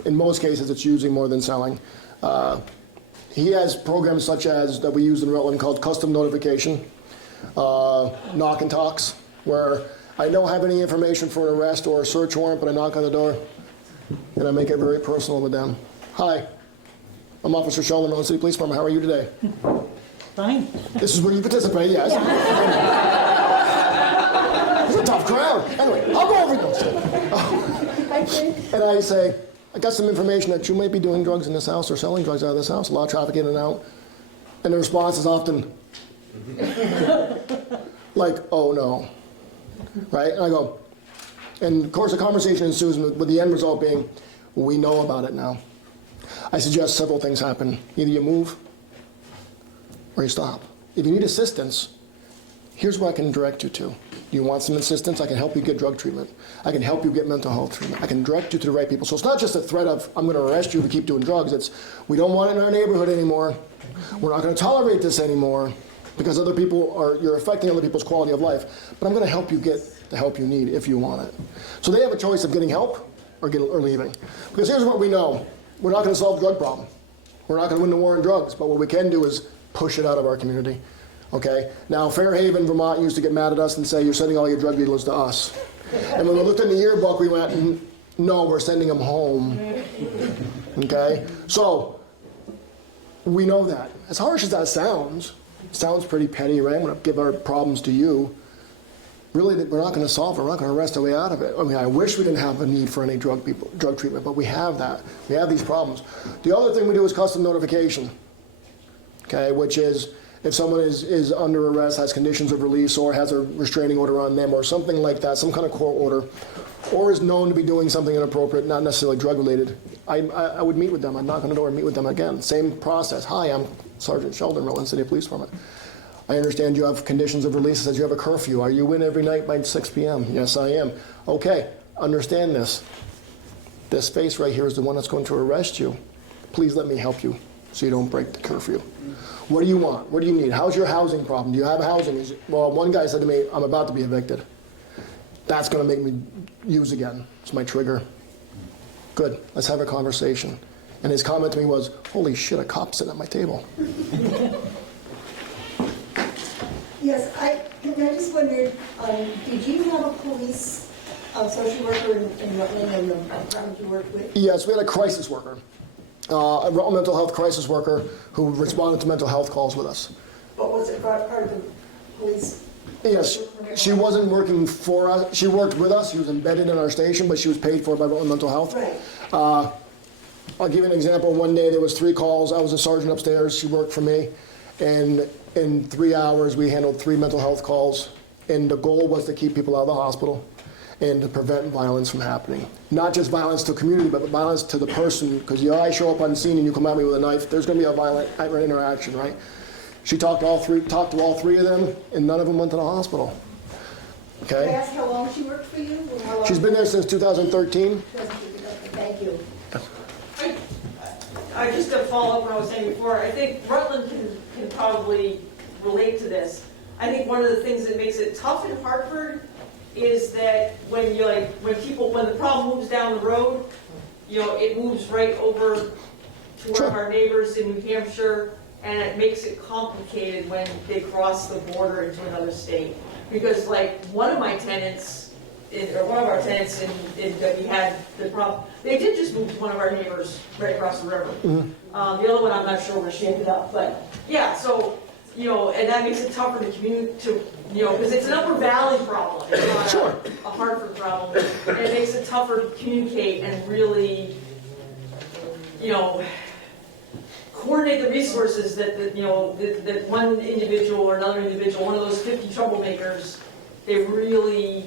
in most cases it's using more than selling. He has programs such as that we use in Rutland called custom notification, knock and talks, where I don't have any information for an arrest or a search warrant, but I knock on the door and I make it very personal with them. Hi, I'm Officer Sheldon, Rutland City Police Department. How are you today? Fine. This is where you participate, yes. It's a tough crowd. Anyway, I'll go over those. And I say, I got some information that you might be doing drugs in this house or selling drugs out of this house, a lot of traffic in and out. And the response is often like, oh no. Right? And I go, and of course the conversation ensues with the end result being, we know about it now. I suggest several things happen. Either you move or you stop. If you need assistance, here's what I can direct you to. Do you want some assistance? I can help you get drug treatment. I can help you get mental health treatment. I can direct you to the right people. So it's not just a threat of, I'm going to arrest you if you keep doing drugs. It's, we don't want it in our neighborhood anymore. We're not going to tolerate this anymore because you're affecting other people's quality of life. But I'm going to help you get the help you need if you want it. So they have a choice of getting help or leaving. Because here's what we know. We're not going to solve the drug problem. We're not going to win the war on drugs. But what we can do is push it out of our community. Okay? Now, Fairhaven, Vermont used to get mad at us and say, you're sending all your drug dealers to us. And when we looked in the yearbook, we went, no, we're sending them home. Okay? So, we know that. As harsh as that sounds, it sounds pretty petty, right? I'm going to give our problems to you. Really, we're not going to solve it. We're not going to arrest our way out of it. I mean, I wish we didn't have a need for any drug treatment, but we have that. We have these problems. The other thing we do is custom notification, okay, which is if someone is under arrest, has conditions of release, or has a restraining order on them, or something like that, some kind of court order, or is known to be doing something inappropriate, not necessarily drug-related, I would meet with them. I'd knock on the door and meet with them again. Same process. Hi, I'm Sergeant Sheldon, Rutland City Police Department. I understand you have conditions of release. It says you have a curfew. Are you in every night by 6 p.m.? Yes, I am. Okay, understand this. This face right here is the one that's going to arrest you. Please let me help you so you don't break the curfew. What do you want? What do you need? How's your housing problem? Do you have housing? Well, one guy said to me, I'm about to be evicted. That's going to make me use again. It's my trigger. Good, let's have a conversation. And his comment to me was, holy shit, a cop sitting at my table. Yes, I just wondered, did you have a police social worker in Rutland and the department you worked with? Yes, we had a crisis worker, a Rutland mental health crisis worker who responded to mental health calls with us. But was it part of the police? Yes, she wasn't working for us. She worked with us. She was embedded in our station, but she was paid for by Rutland Mental Health. Right. I'll give you an example. One day there was 3 calls. I was a sergeant upstairs. She worked for me. And in 3 hours, we handled 3 mental health calls. And the goal was to keep people out of the hospital and to prevent violence from happening. Not just violence to the community, but violence to the person. Because I show up on scene and you come at me with a knife, there's going to be a violent interaction, right? She talked to all 3 of them, and none of them went to the hospital. Okay? Can I ask how long she worked for you? She's been there since 2013. Thank you. I just to follow up what I was saying before, I think Rutland can probably relate to this. I think one of the things that makes it tough in Hartford is that when the problem moves down the road, it moves right over to one of our neighbors in New Hampshire, and it makes it complicated when they cross the border into another state. Because one of our tenants that we had the problem, they did just move to one of our neighbors right across the river. Mm-hmm. The other one, I'm not sure where she ended up, but, yeah, so, and that makes it tougher to because it's an Upper Valley problem, it's not a Hartford problem. And it makes it tougher to communicate and really, coordinate the resources that one individual or another individual, one of those 50 troublemakers, they really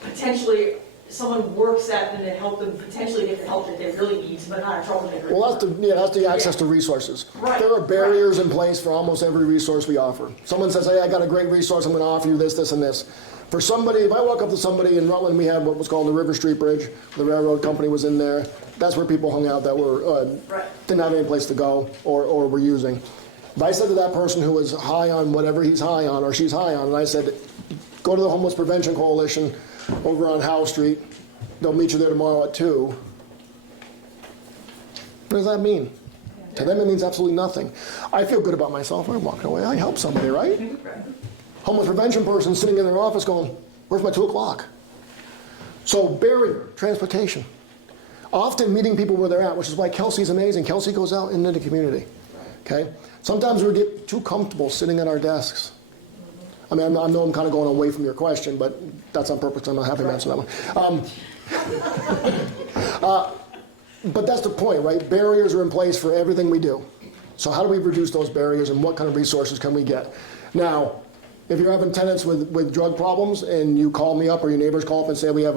potentially, someone works at them and help them potentially get the help that they really need, but not a troublemaker. Well, that's the access to resources. Right. There are barriers in place for almost every resource we offer. Someone says, hey, I got a great resource, I'm going to offer you this, this, and this. For somebody, if I walk up to somebody in Rutland, we had what was called the River Street Bridge. The railroad company was in there. That's where people hung out that were didn't have any place to go or were using. If I said to that person who was high on whatever he's high on or she's high on, and I said, go to the Homeless Prevention Coalition over on Howe Street, they'll meet you there tomorrow at 2. What does that mean? To them, it means absolutely nothing. I feel good about myself. I'm walking away. I helped somebody, right? Homeless prevention person sitting in their office going, where's my 2 o'clock? So barrier, transportation. Often meeting people where they're at, which is why Kelsey's amazing. Kelsey goes out into the community. Okay? Sometimes we get too comfortable sitting at our desks. I mean, I know I'm kind of going away from your question, but that's on purpose. I'm not happy to answer that one. But that's the point, right? Barriers are in place for everything we do. So how do we reduce those barriers and what kind of resources can we get? Now, if you're having tenants with drug problems and you call me up or your neighbors call up and say we have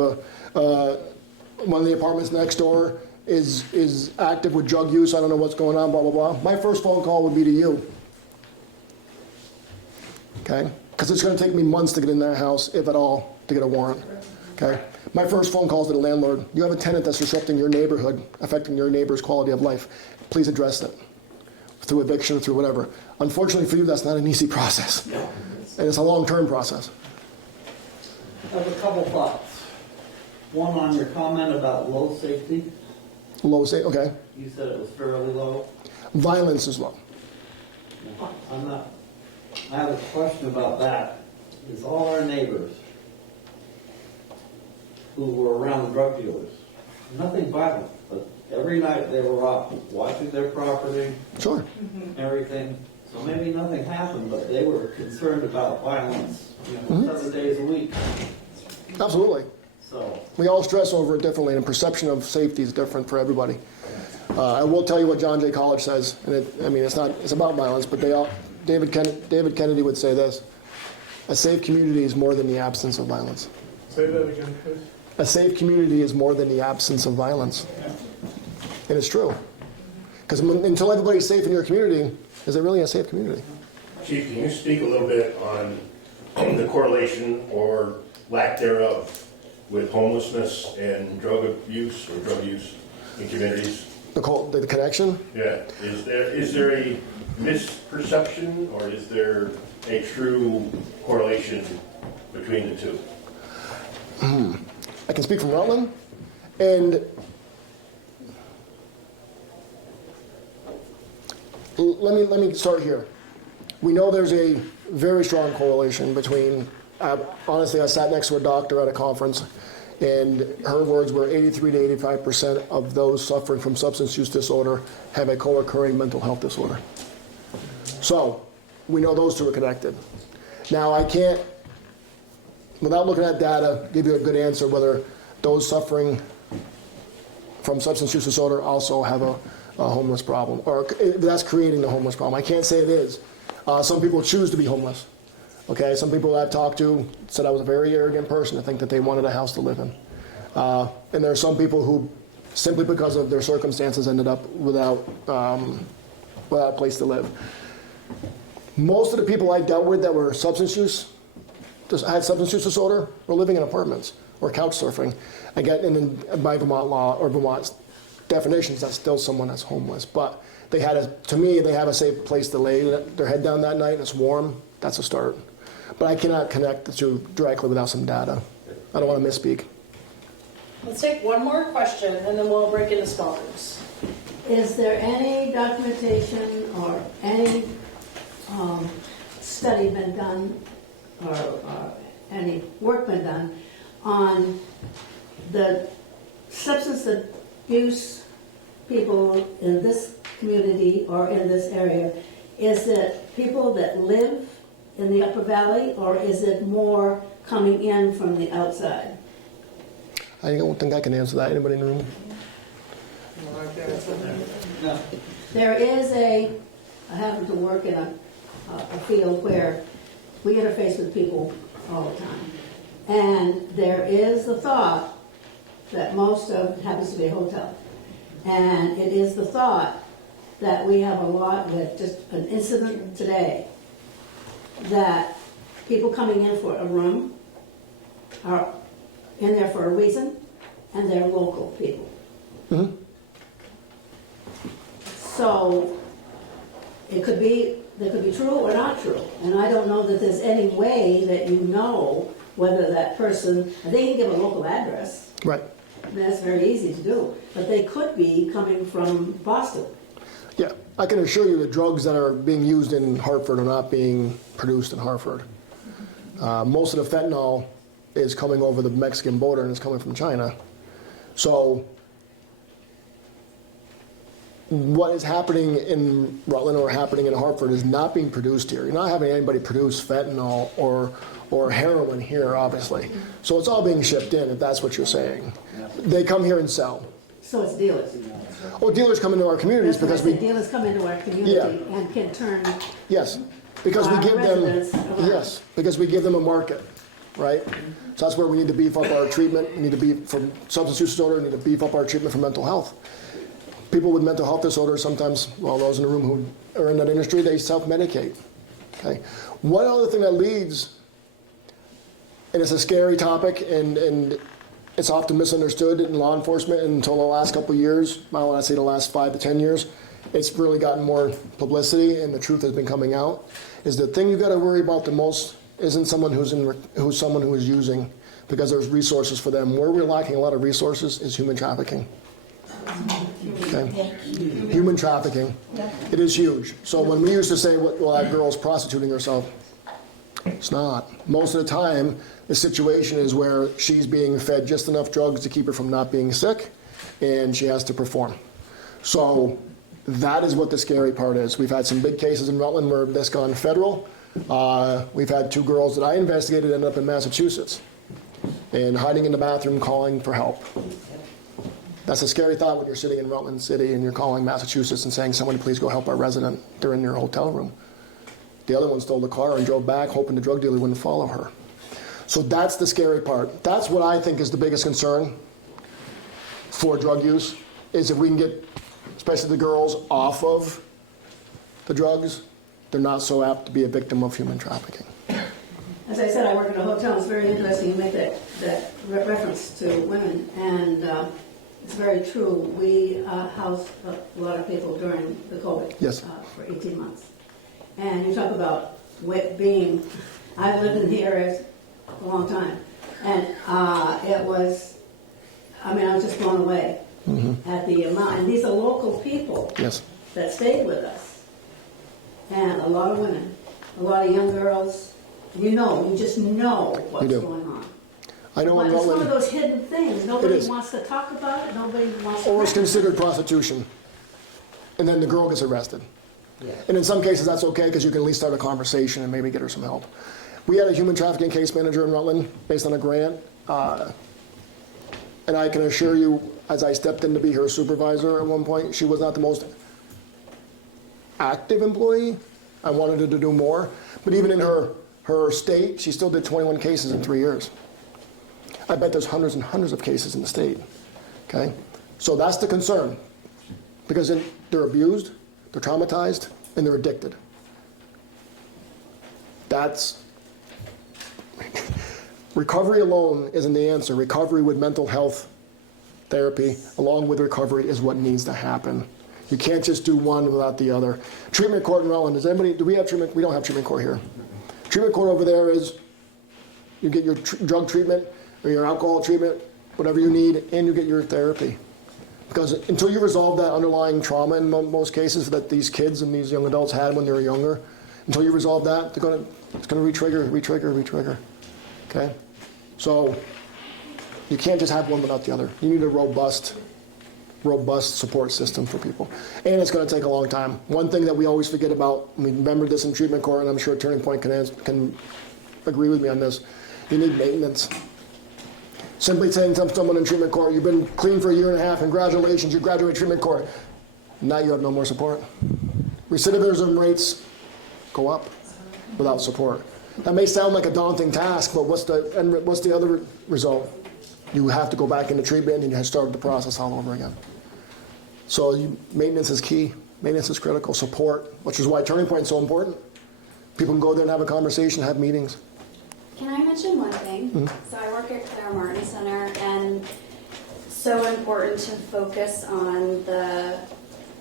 one of the apartments next door is active with drug use, I don't know what's going on, blah, blah, blah. My first phone call would be to you. Okay? Because it's going to take me months to get in that house, if at all, to get a warrant. Okay? My first phone call is to the landlord. You have a tenant that's disrupting your neighborhood, affecting your neighbor's quality of life. Please address it. Through eviction or through whatever. Unfortunately for you, that's not an easy process. And it's a long-term process. I have a couple thoughts. One on your comment about low safety. Low safety, okay. You said it was fairly low. Violence is low. I have a question about that. Is all our neighbors who were around the drug dealers, nothing violent, but every night they were up watching their property, sure, everything. So maybe nothing happened, but they were concerned about violence 7 days a week. Absolutely. So we all stress over it differently, and perception of safety is different for everybody. I will tell you what John Jay College says, and it's about violence, but David Kennedy would say this: a safe community is more than the absence of violence. Say that again, please. A safe community is more than the absence of violence. And it's true. Because until everybody's safe in your community, is it really a safe community? Chief, can you speak a little bit on the correlation or lack thereof with homelessness and drug abuse or drug use in communities? The connection? Yeah. Is there a misperception or is there a true correlation between the two? I can speak from Rutland, and let me start here. We know there's a very strong correlation between, honestly, I sat next to a doctor at a conference, and her words were 83 to 85% of those suffering from substance use disorder have a co-occurring mental health disorder. So, we know those two are connected. Now, I can't, without looking at data, give you a good answer whether those suffering from substance use disorder also have a homeless problem, or that's creating the homeless problem. I can't say it is. Some people choose to be homeless. Okay, some people I've talked to said I was a very arrogant person to think that they wanted a house to live in. And there are some people who, simply because of their circumstances, ended up without a place to live. Most of the people I dealt with that were had substance use disorder were living in apartments or couch surfing. And by Vermont law or Vermont's definitions, that's still someone that's homeless. But they have a safe place to lay their head down that night and it's warm. That's a start. But I cannot connect the two directly without some data. I don't want to misspeak. Let's take one more question and then we'll break into small groups. Is there any documentation or any study been done or any work been done on the substance abuse people in this community or in this area? Is it people that live in the Upper Valley, or is it more coming in from the outside? I don't think I can answer that. Anybody in the room? There is I happen to work in a field where we interface with people all the time. And there is the thought that most of it happens to be a hotel. And it is the thought that we have a lot with just an incident today that people coming in for a room are in there for a reason, and they're local people. Mm-hmm. So it could be true or not true. And I don't know that there's any way that you know whether that person, they can give a local address. Right. That's very easy to do. But they could be coming from Boston. Yeah, I can assure you the drugs that are being used in Hartford are not being produced in Hartford. Most of the fentanyl is coming over the Mexican border and it's coming from China. So what is happening in Rutland or happening in Hartford is not being produced here. You're not having anybody produce fentanyl or heroin here, obviously. So it's all being shipped in, if that's what you're saying. They come here and sell. So it's dealers. Oh, dealers come into our communities because we... Dealers come into our community and can turn... Yes, because we give them... because we give them a market, right? So that's where we need to beef up our treatment. We need to beef for substance use disorder. We need to beef up our treatment for mental health. People with mental health disorders sometimes, well, those in the room who are in that industry, they self-medicate. Okay. One other thing that leads, and it's a scary topic, and it's often misunderstood in law enforcement until the last couple of years. Well, when I say the last 5 to 10 years, it's really gotten more publicity, and the truth has been coming out. Is the thing you've got to worry about the most isn't someone who's someone who is using, because there's resources for them. Where we're lacking a lot of resources is human trafficking. Okay. Human trafficking. It is huge. So when we used to say, well, that girl's prostituting herself, it's not. Most of the time, the situation is where she's being fed just enough drugs to keep her from not being sick, and she has to perform. So that is what the scary part is. We've had some big cases in Rutland where that's gone federal. We've had 2 girls that I investigated end up in Massachusetts and hiding in the bathroom calling for help. That's a scary thought when you're sitting in Rutland City and you're calling Massachusetts and saying, somebody please go help our resident. They're in your hotel room. The other one stole the car and drove back hoping the drug dealer wouldn't follow her. So that's the scary part. That's what I think is the biggest concern for drug use, is if we can get, especially the girls, off of the drugs, they're not so apt to be a victim of human trafficking. As I said, I work in a hotel. It's very interesting you make that reference to women, and it's very true. We housed a lot of people during the COVID for 18 months. And you talk about being, I've lived in the area a long time, and it was, I was just blown away at the amount. And these are local people that stayed with us. And a lot of women, a lot of young girls. You just know what's going on. I know. But it's one of those hidden things. Nobody wants to talk about it. Nobody wants to. Or it's considered prostitution, and then the girl gets arrested. Yeah. And in some cases that's okay because you can at least start a conversation and maybe get her some help. We had a human trafficking case manager in Rutland based on a grant, and I can assure you, as I stepped in to be her supervisor at one point, she was not the most active employee. I wanted her to do more, but even in her state, she still did 21 cases in 3 years. I bet there's hundreds and hundreds of cases in the state. Okay, so that's the concern, because they're abused, they're traumatized, and they're addicted. That's recovery alone isn't the answer. Recovery with mental health therapy, along with recovery, is what needs to happen. You can't just do one without the other. Treatment court in Rutland, do we have treatment? We don't have treatment court here. Treatment court over there is, you get your drug treatment or your alcohol treatment, whatever you need, and you get your therapy. Because until you resolve that underlying trauma in most cases that these kids and these young adults had when they were younger, until you resolve that, it's going to re-trigger. Okay? So you can't just have one without the other. You need a robust robust support system for people. And it's going to take a long time. One thing that we always forget about, we remember this in treatment court, and I'm sure Turning Point can agree with me on this, you need maintenance. Simply saying to someone in treatment court, you've been clean for a year and a half, congratulations, you graduated treatment court. Now you have no more support. Recidivism rates go up without support. That may sound like a daunting task, but what's the other result? You have to go back into treatment and you have to start the process all over again. So maintenance is key. Maintenance is critical. Support, which is why Turning Point is so important. People can go there and have a conversation, have meetings. Can I mention one thing? Mm-hmm. So I work at Claire Martin Center, and so important to focus on the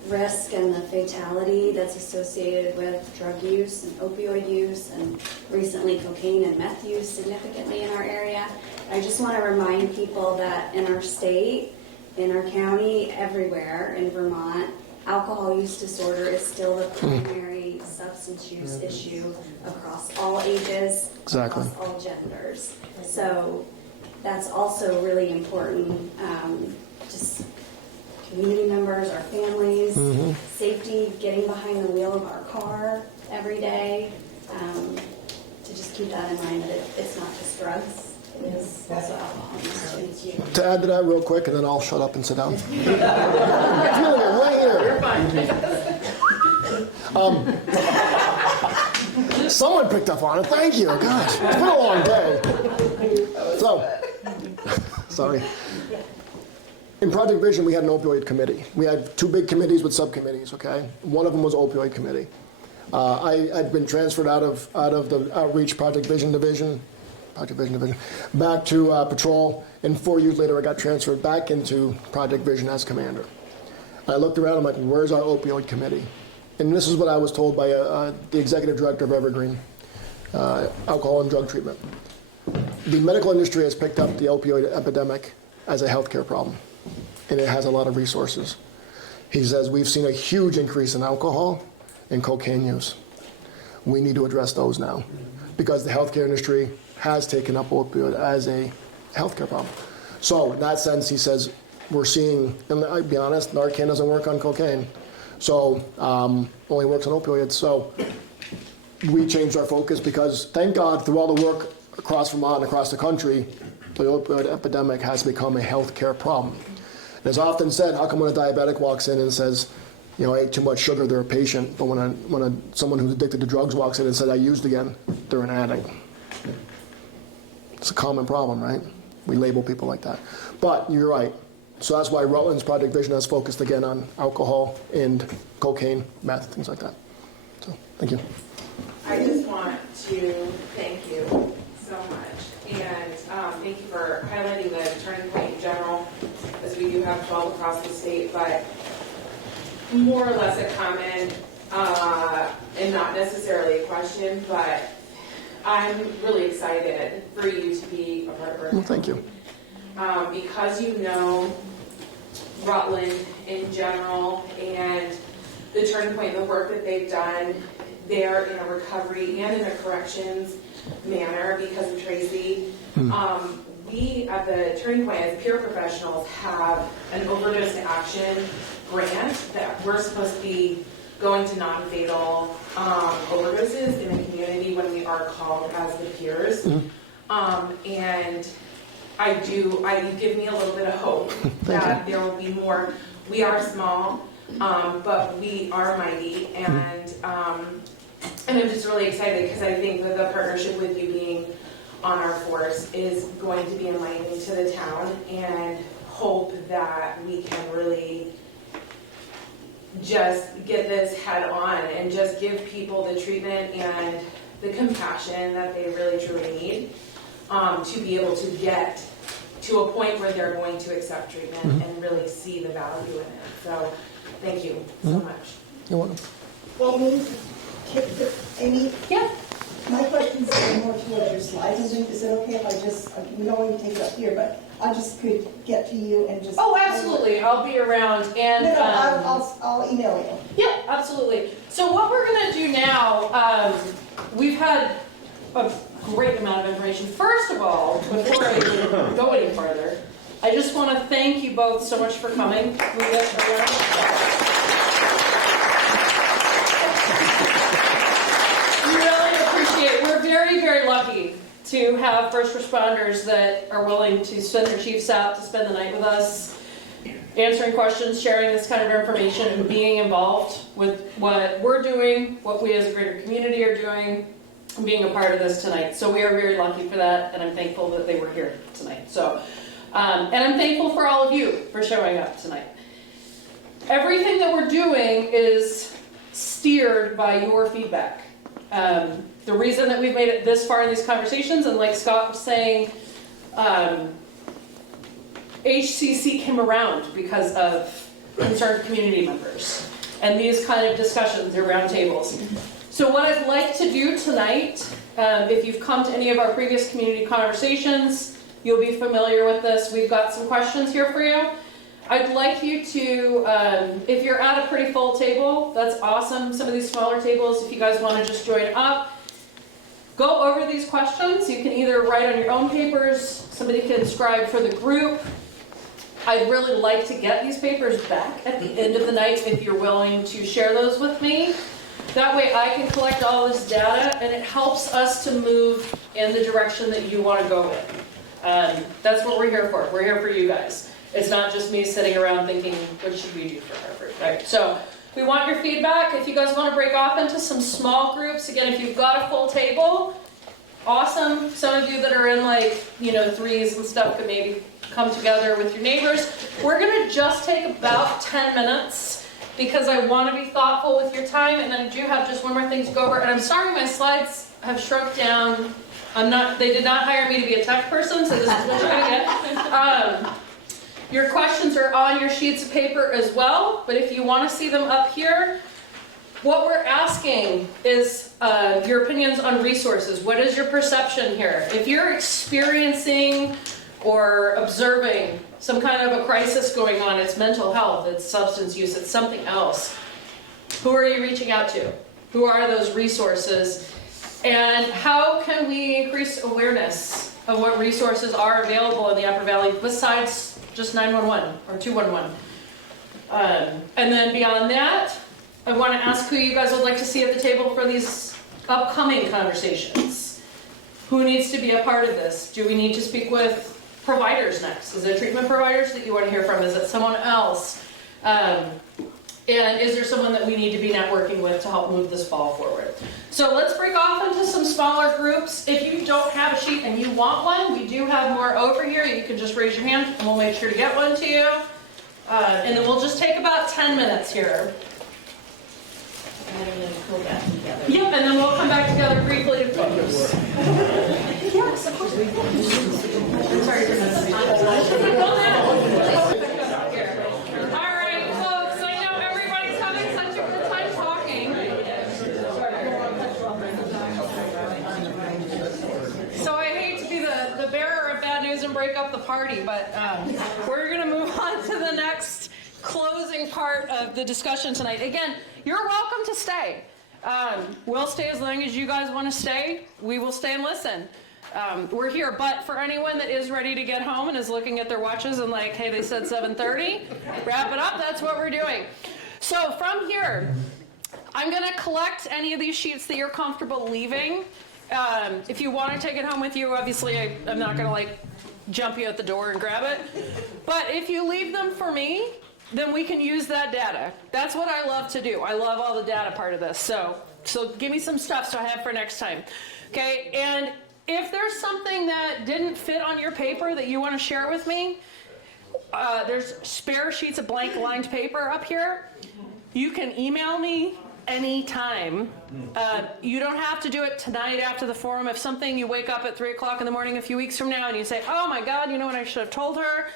risk and the fatality that's associated with drug use and opioid use, and recently cocaine and meth use significantly in our area. I just want to remind people that in our state, in our county, everywhere in Vermont, alcohol use disorder is still the primary substance use issue across all ages, Exactly. across all genders. So that's also really important. Just community members, our families, safety, getting behind the wheel of our car every day, to just keep that in mind that it's not just drugs. It is also alcohol use. To add to that real quick, and then I'll shut up and sit down. I'm feeling it right here. You're fine. Someone picked up on it. Thank you. Gosh, it's been a long day. So, sorry. In Project Vision, we had an opioid committee. We had two big committees with subcommittees, okay? One of them was opioid committee. I'd been transferred out of the Outreach Project Vision division, back to Patrol, and 4 years later I got transferred back into Project Vision as commander. I looked around, I'm like, where's our opioid committee? And this is what I was told by the executive director of Evergreen, Alcohol and Drug Treatment. The medical industry has picked up the opioid epidemic as a healthcare problem, and it has a lot of resources. He says, we've seen a huge increase in alcohol and cocaine use. We need to address those now, because the healthcare industry has taken up opioid as a healthcare problem. So in that sense, he says, we're seeing, and I'll be honest, Narcan doesn't work on cocaine, so only works on opioids. So we changed our focus because, thank God, through all the work across Vermont and across the country, the opioid epidemic has become a healthcare problem. And as often said, how come when a diabetic walks in and says, you know, I ate too much sugar, they're a patient, but when someone who's addicted to drugs walks in and says, I used again, they're an addict. It's a common problem, right? We label people like that. But you're right. So that's why Rutland's Project Vision has focused again on alcohol and cocaine, meth, things like that. So, thank you. I just want to thank you so much. And thank you for highlighting the Turning Point in general, as we do have 12 across the state, but more or less a comment, and not necessarily a question, but I'm really excited for you to be a part of our Well, thank you. because you know Rutland in general and the Turning Point, the work that they've done there in a recovery and in a corrections manner because of Tracy. We at the Turning Point as peer professionals have an overdose action grant that we're supposed to be going to non-fatal overdoses in the community when we are called as the peers. And you give me a little bit of hope that there will be more. We are small, but we are mighty, and I'm just really excited because I think that the partnership with you being on our force is going to be enlightening to the town, and hope that we can really just get this head on and just give people the treatment and the compassion that they really truly need to be able to get to a point where they're going to accept treatment and really see the value in it. So thank you so much. You're welcome. Amy? Yeah. My question's more towards your slides. Is it okay if I just, we don't want to take it up here, but I just could get to you and just... Oh, absolutely. I'll be around. And No, I'll email you. yeah, absolutely. So what we're going to do now, we've had a great amount of information. First of all, before I go any further, I just want to thank you both so much for coming. We really appreciate it. We're very, very lucky to have first responders that are willing to send their chiefs out to spend the night with us, answering questions, sharing this kind of information, and being involved with what we're doing, what we as a greater community are doing, and being a part of this tonight. So we are very lucky for that, and I'm thankful that they were here tonight. So, and I'm thankful for all of you for showing up tonight. Everything that we're doing is steered by your feedback. The reason that we've made it this far in these conversations, and like Scott was saying, HCC came around because of concerned community members and these kind of discussions or roundtables. So what I'd like to do tonight, if you've come to any of our previous community conversations, you'll be familiar with this. We've got some questions here for you. I'd like you to, if you're at a pretty full table, that's awesome. Some of these smaller tables, if you guys want to just join up, go over these questions. You can either write on your own papers, somebody can scribe for the group. I'd really like to get these papers back at the end of the night if you're willing to share those with me. That way I can collect all this data and it helps us to move in the direction that you want to go in. That's what we're here for. We're here for you guys. It's not just me sitting around thinking, what should we do for Hartford? Right? So we want your feedback. If you guys want to break off into some small groups, again, if you've got a full table, awesome. Some of you that are in like, threes and stuff could maybe come together with your neighbors. We're going to just take about 10 minutes because I want to be thoughtful with your time, and then I do have just one more thing to go over. And I'm sorry my slides have shrunk down. They did not hire me to be a tech person, so this is what you're going to get. Your questions are on your sheets of paper as well, but if you want to see them up here, what we're asking is your opinions on resources. What is your perception here? If you're experiencing or observing some kind of a crisis going on, it's mental health, it's substance use, it's something else, who are you reaching out to? Who are those resources? And how can we increase awareness of what resources are available in the Upper Valley besides just 911 or 211? And then beyond that, I want to ask who you guys would like to see at the table for these upcoming conversations. Who needs to be a part of this? Do we need to speak with providers next? Is it treatment providers that you want to hear from? Is it someone else? And is there someone that we need to be networking with to help move this ball forward? So let's break off into some smaller groups. If you don't have a sheet and you want one, we do have more over here. You can just raise your hand and we'll make sure to get one to you. And then we'll just take about 10 minutes here. Yep, and then we'll come back together briefly to close. Yes, of course. I'm sorry for missing. All right, folks, I know everybody's having such a good time talking. So I hate to be the bearer of bad news and break up the party, but we're going to move on to the next closing part of the discussion tonight. Again, you're welcome to stay. We'll stay as long as you guys want to stay. We will stay and listen. We're here, but for anyone that is ready to get home and is looking at their watches and like, hey, they said 7:30, wrap it up, that's what we're doing. So from here, I'm going to collect any of these sheets that you're comfortable leaving. If you want to take it home with you, obviously I'm not going to jump you at the door and grab it. But if you leave them for me, then we can use that data. That's what I love to do. I love all the data part of this. So give me some stuff so I have for next time. Okay, and if there's something that didn't fit on your paper that you want to share with me, there's spare sheets of blank lined paper up here. You can email me anytime. You don't have to do it tonight after the forum. If something, you wake up at 3 o'clock in the morning a few weeks from now and you say, oh my God, you know what I should have told her?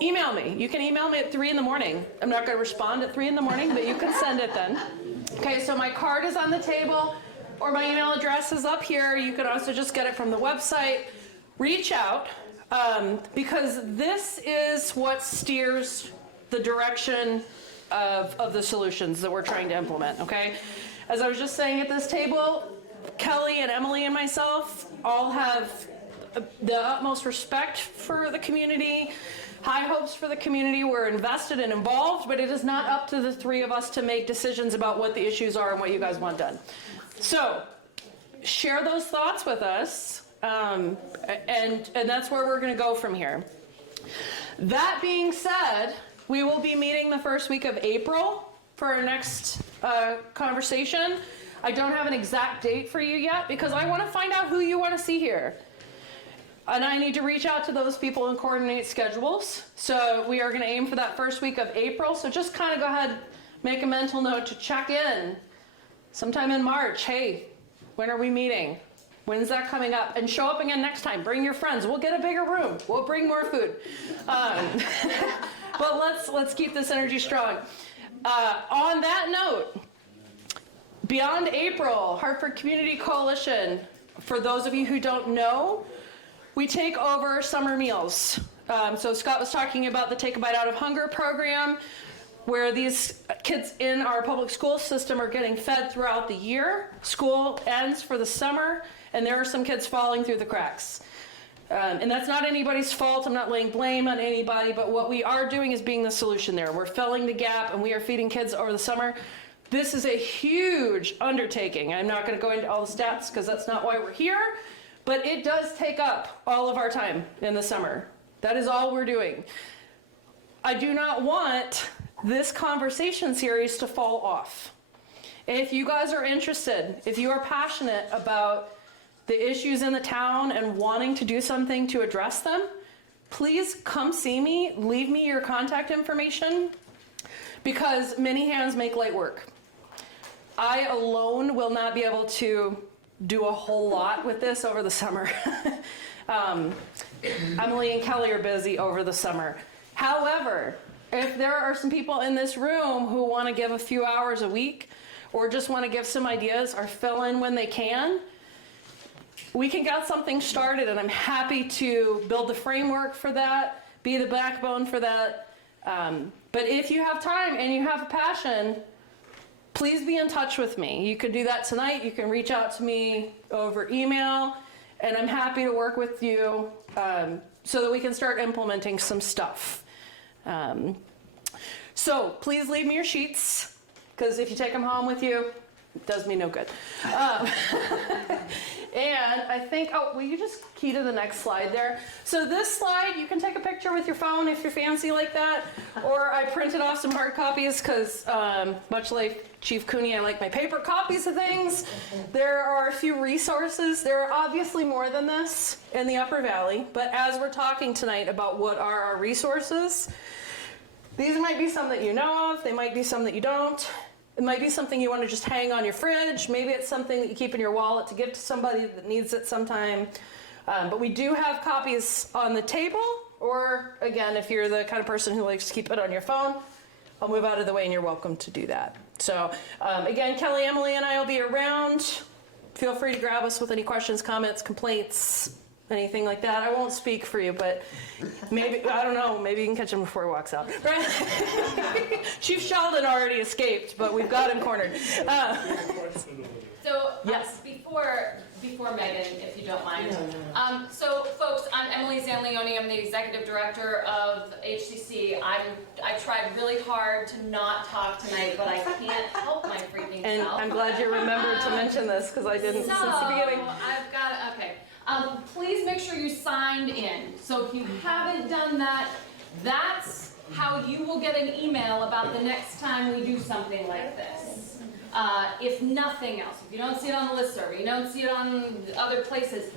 Email me. You can email me at 3 in the morning. I'm not going to respond at 3 in the morning, but you can send it then. Okay, so my card is on the table, or my email address is up here. You can also just get it from the website. Reach out, because this is what steers the direction of the solutions that we're trying to implement, okay? As I was just saying at this table, Kelly and Emily and myself all have the utmost respect for the community, high hopes for the community. We're invested and involved, but it is not up to the three of us to make decisions about what the issues are and what you guys want done. So share those thoughts with us, and that's where we're going to go from here. That being said, we will be meeting the first week of April for our next conversation. I don't have an exact date for you yet because I want to find out who you want to see here. And I need to reach out to those people and coordinate schedules. So we are going to aim for that first week of April. So just kind of go ahead, make a mental note to check in sometime in March. Hey, when are we meeting? When's that coming up? And show up again next time. Bring your friends. We'll get a bigger room. We'll bring more food. But let's keep this energy strong. On that note, beyond April, Hartford Community Coalition, for those of you who don't know, we take over summer meals. So Scott was talking about the Take a Bite Out of Hunger program, where these kids in our public school system are getting fed throughout the year. School ends for the summer, and there are some kids falling through the cracks. And that's not anybody's fault. I'm not laying blame on anybody, but what we are doing is being the solution there. We're filling the gap, and we are feeding kids over the summer. This is a huge undertaking. I'm not going to go into all the stats because that's not why we're here, but it does take up all of our time in the summer. That is all we're doing. I do not want this conversation series to fall off. If you guys are interested, if you are passionate about the issues in the town and wanting to do something to address them, please come see me, leave me your contact information, because many hands make light work. I alone will not be able to do a whole lot with this over the summer. Emily and Kelly are busy over the summer. However, if there are some people in this room who want to give a few hours a week or just want to give some ideas or fill in when they can, we can get something started, and I'm happy to build the framework for that, be the backbone for that. But if you have time and you have a passion, please be in touch with me. You can do that tonight. You can reach out to me over email, and I'm happy to work with you so that we can start implementing some stuff. So please leave me your sheets, because if you take them home with you, it does me no good. And I think, will you just key to the next slide there? So this slide, you can take a picture with your phone if you're fancy like that, or I printed off some hard copies because much like Chief Cooney, I like my paper copies of things. There are a few resources. There are obviously more than this in the Upper Valley, but as we're talking tonight about what are our resources, these might be some that you know of, they might be some that you don't. It might be something you want to just hang on your fridge. Maybe it's something that you keep in your wallet to give to somebody that needs it sometime. But we do have copies on the table, or again, if you're the kind of person who likes to keep it on your phone, I'll move out of the way and you're welcome to do that. So again, Kelly, Emily, and I will be around. Feel free to grab us with any questions, comments, complaints, anything like that. I won't speak for you, but maybe, I don't know, maybe you can catch him before he walks out. Chief Sheldon already escaped, but we've got him cornered. So yes. Before Megan, if you don't mind. So folks, I'm Emily Zanleone. I'm the executive director of HCC. I tried really hard to not talk tonight, but I can't help my freaking And self. I'm glad you remembered to mention this because I didn't since the beginning. I've got, okay. Please make sure you signed in. So if you haven't done that, that's how you will get an email about the next time we do something like this. If nothing else, if you don't see it on the listserv, you don't see it on other places,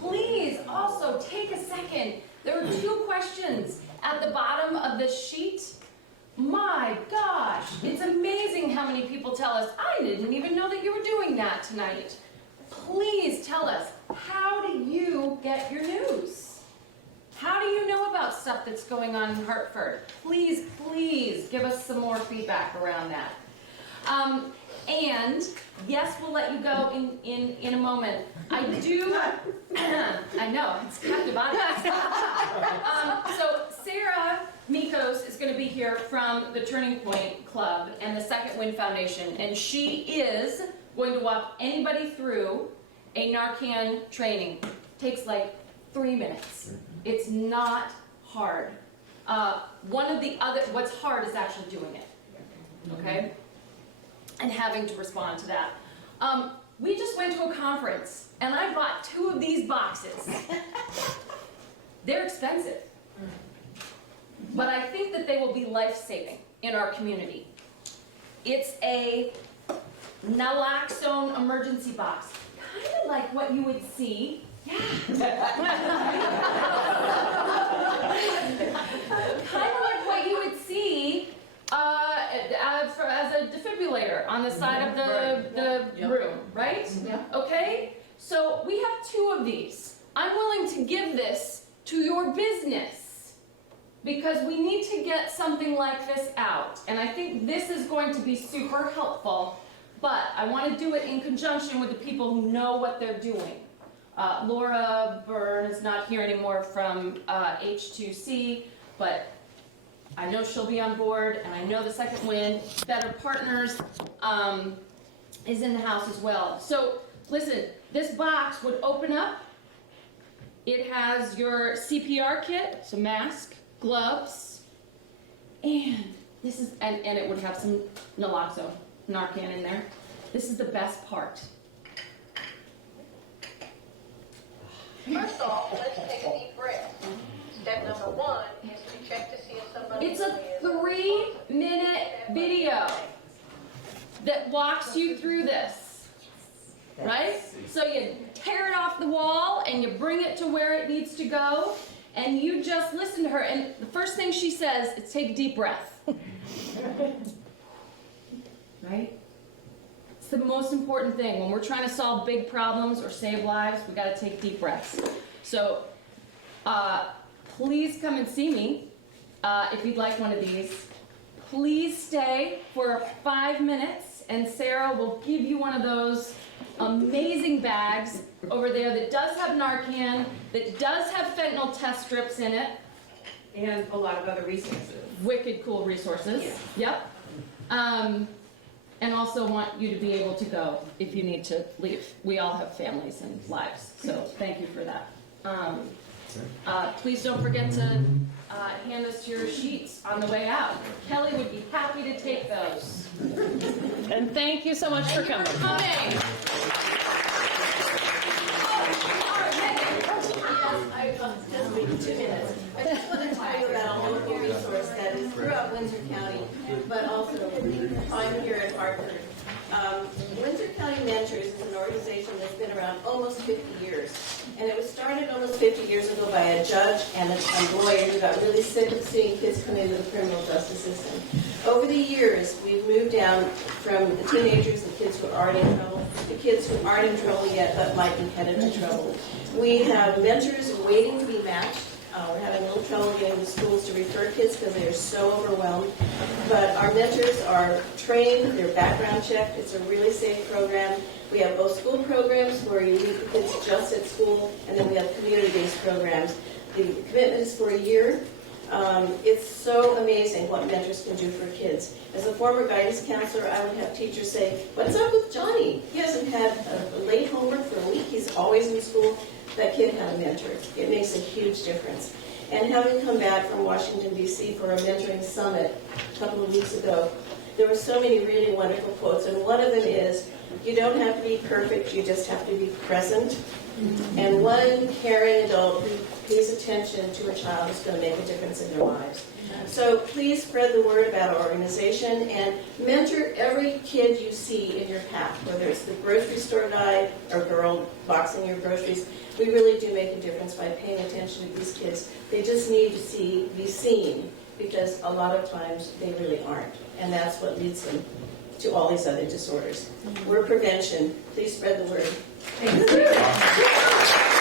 please also take a second. There are 2 questions at the bottom of the sheet. My gosh, it's amazing how many people tell us, I didn't even know that you were doing that tonight. Please tell us, how do you get your news? How do you know about stuff that's going on in Hartford? Please, please give us some more feedback around that. And yes, we'll let you go in a moment. I do, I know, it's kind of on. So Sarah Mikos is going to be here from the Turning Point Club and the Second Wind Foundation, and she is going to walk anybody through a Narcan training. Takes like 3 minutes. It's not hard. What's hard is actually doing it, okay? And having to respond to that. We just went to a conference, and I bought 2 of these boxes. They're expensive, but I think that they will be life-saving in our community. It's a naloxone emergency box, kind of like what you would see. Yeah. Kind of like what you would see as a defibrillator on the side of the room, right? Yeah. Okay? So we have 2 of these. I'm willing to give this to your business because we need to get something like this out. And I think this is going to be super helpful, but I want to do it in conjunction with the people who know what they're doing. Laura Byrne is not here anymore from H2C, but I know she'll be on board, and I know the Second Wind, Better Partners, is in the house as well. So listen, this box would open up. It has your CPR kit, so mask, gloves, and this is, and it would have some naloxone, Narcan in there. This is the best part. First off, let's take a deep breath. Step number 1 is to check to see if somebody It's a 3-minute video that walks you through this, right? So you tear it off the wall and you bring it to where it needs to go, and you just listen to her, and the first thing she says is take a deep breath. Right? It's the most important thing. When we're trying to solve big problems or save lives, we got to take deep breaths. So please come and see me if you'd like one of these. Please stay for 5 minutes, and Sarah will give you one of those amazing bags over there that does have Narcan, that does have fentanyl test strips in it. And a lot of other resources. Wicked cool resources. Yeah. Yep. And also want you to be able to go if you need to leave. We all have families and lives, so thank you for that. Please don't forget to hand us your sheets on the way out. Kelly would be happy to take those. And thank you so much for coming. Yes, just wait 2 minutes. I just want to tell you about a local resource that is throughout Windsor County, but also I'm here at Hartford. Windsor County Mentors is an organization that's been around almost 50 years. And it was started almost 50 years ago by a judge and a lawyer who got really sick of seeing kids come into the criminal justice system. Over the years, we've moved down from the teenagers and kids who are already in trouble to kids who aren't in trouble yet but might be headed in trouble. We have mentors waiting to be matched. We're having a little trouble getting the schools to refer kids because they are so overwhelmed. But our mentors are trained, they're background checked. It's a really safe program. We have both school programs where you meet the kids just at school, and then we have community-based programs. The commitment is for a year. It's so amazing what mentors can do for kids. As a former guidance counselor, I would have teachers say, "What's up with Johnny? He hasn't had a late homework for a week. He's always in school." That kid had a mentor. It makes a huge difference. And having come back from Washington, D.C. for a mentoring summit a couple of weeks ago, there were so many really wonderful quotes, and one of them is, "You don't have to be perfect, you just have to be present." And one caring adult who pays attention to a child is going to make a difference in their lives. So please spread the word about our organization and mentor every kid you see in your path, whether it's the grocery store guy or girl boxing your groceries. We really do make a difference by paying attention to these kids. They just need to be seen, because a lot of times they really aren't. And that's what leads them to all these other disorders. We're prevention. Please spread the word. Thank you.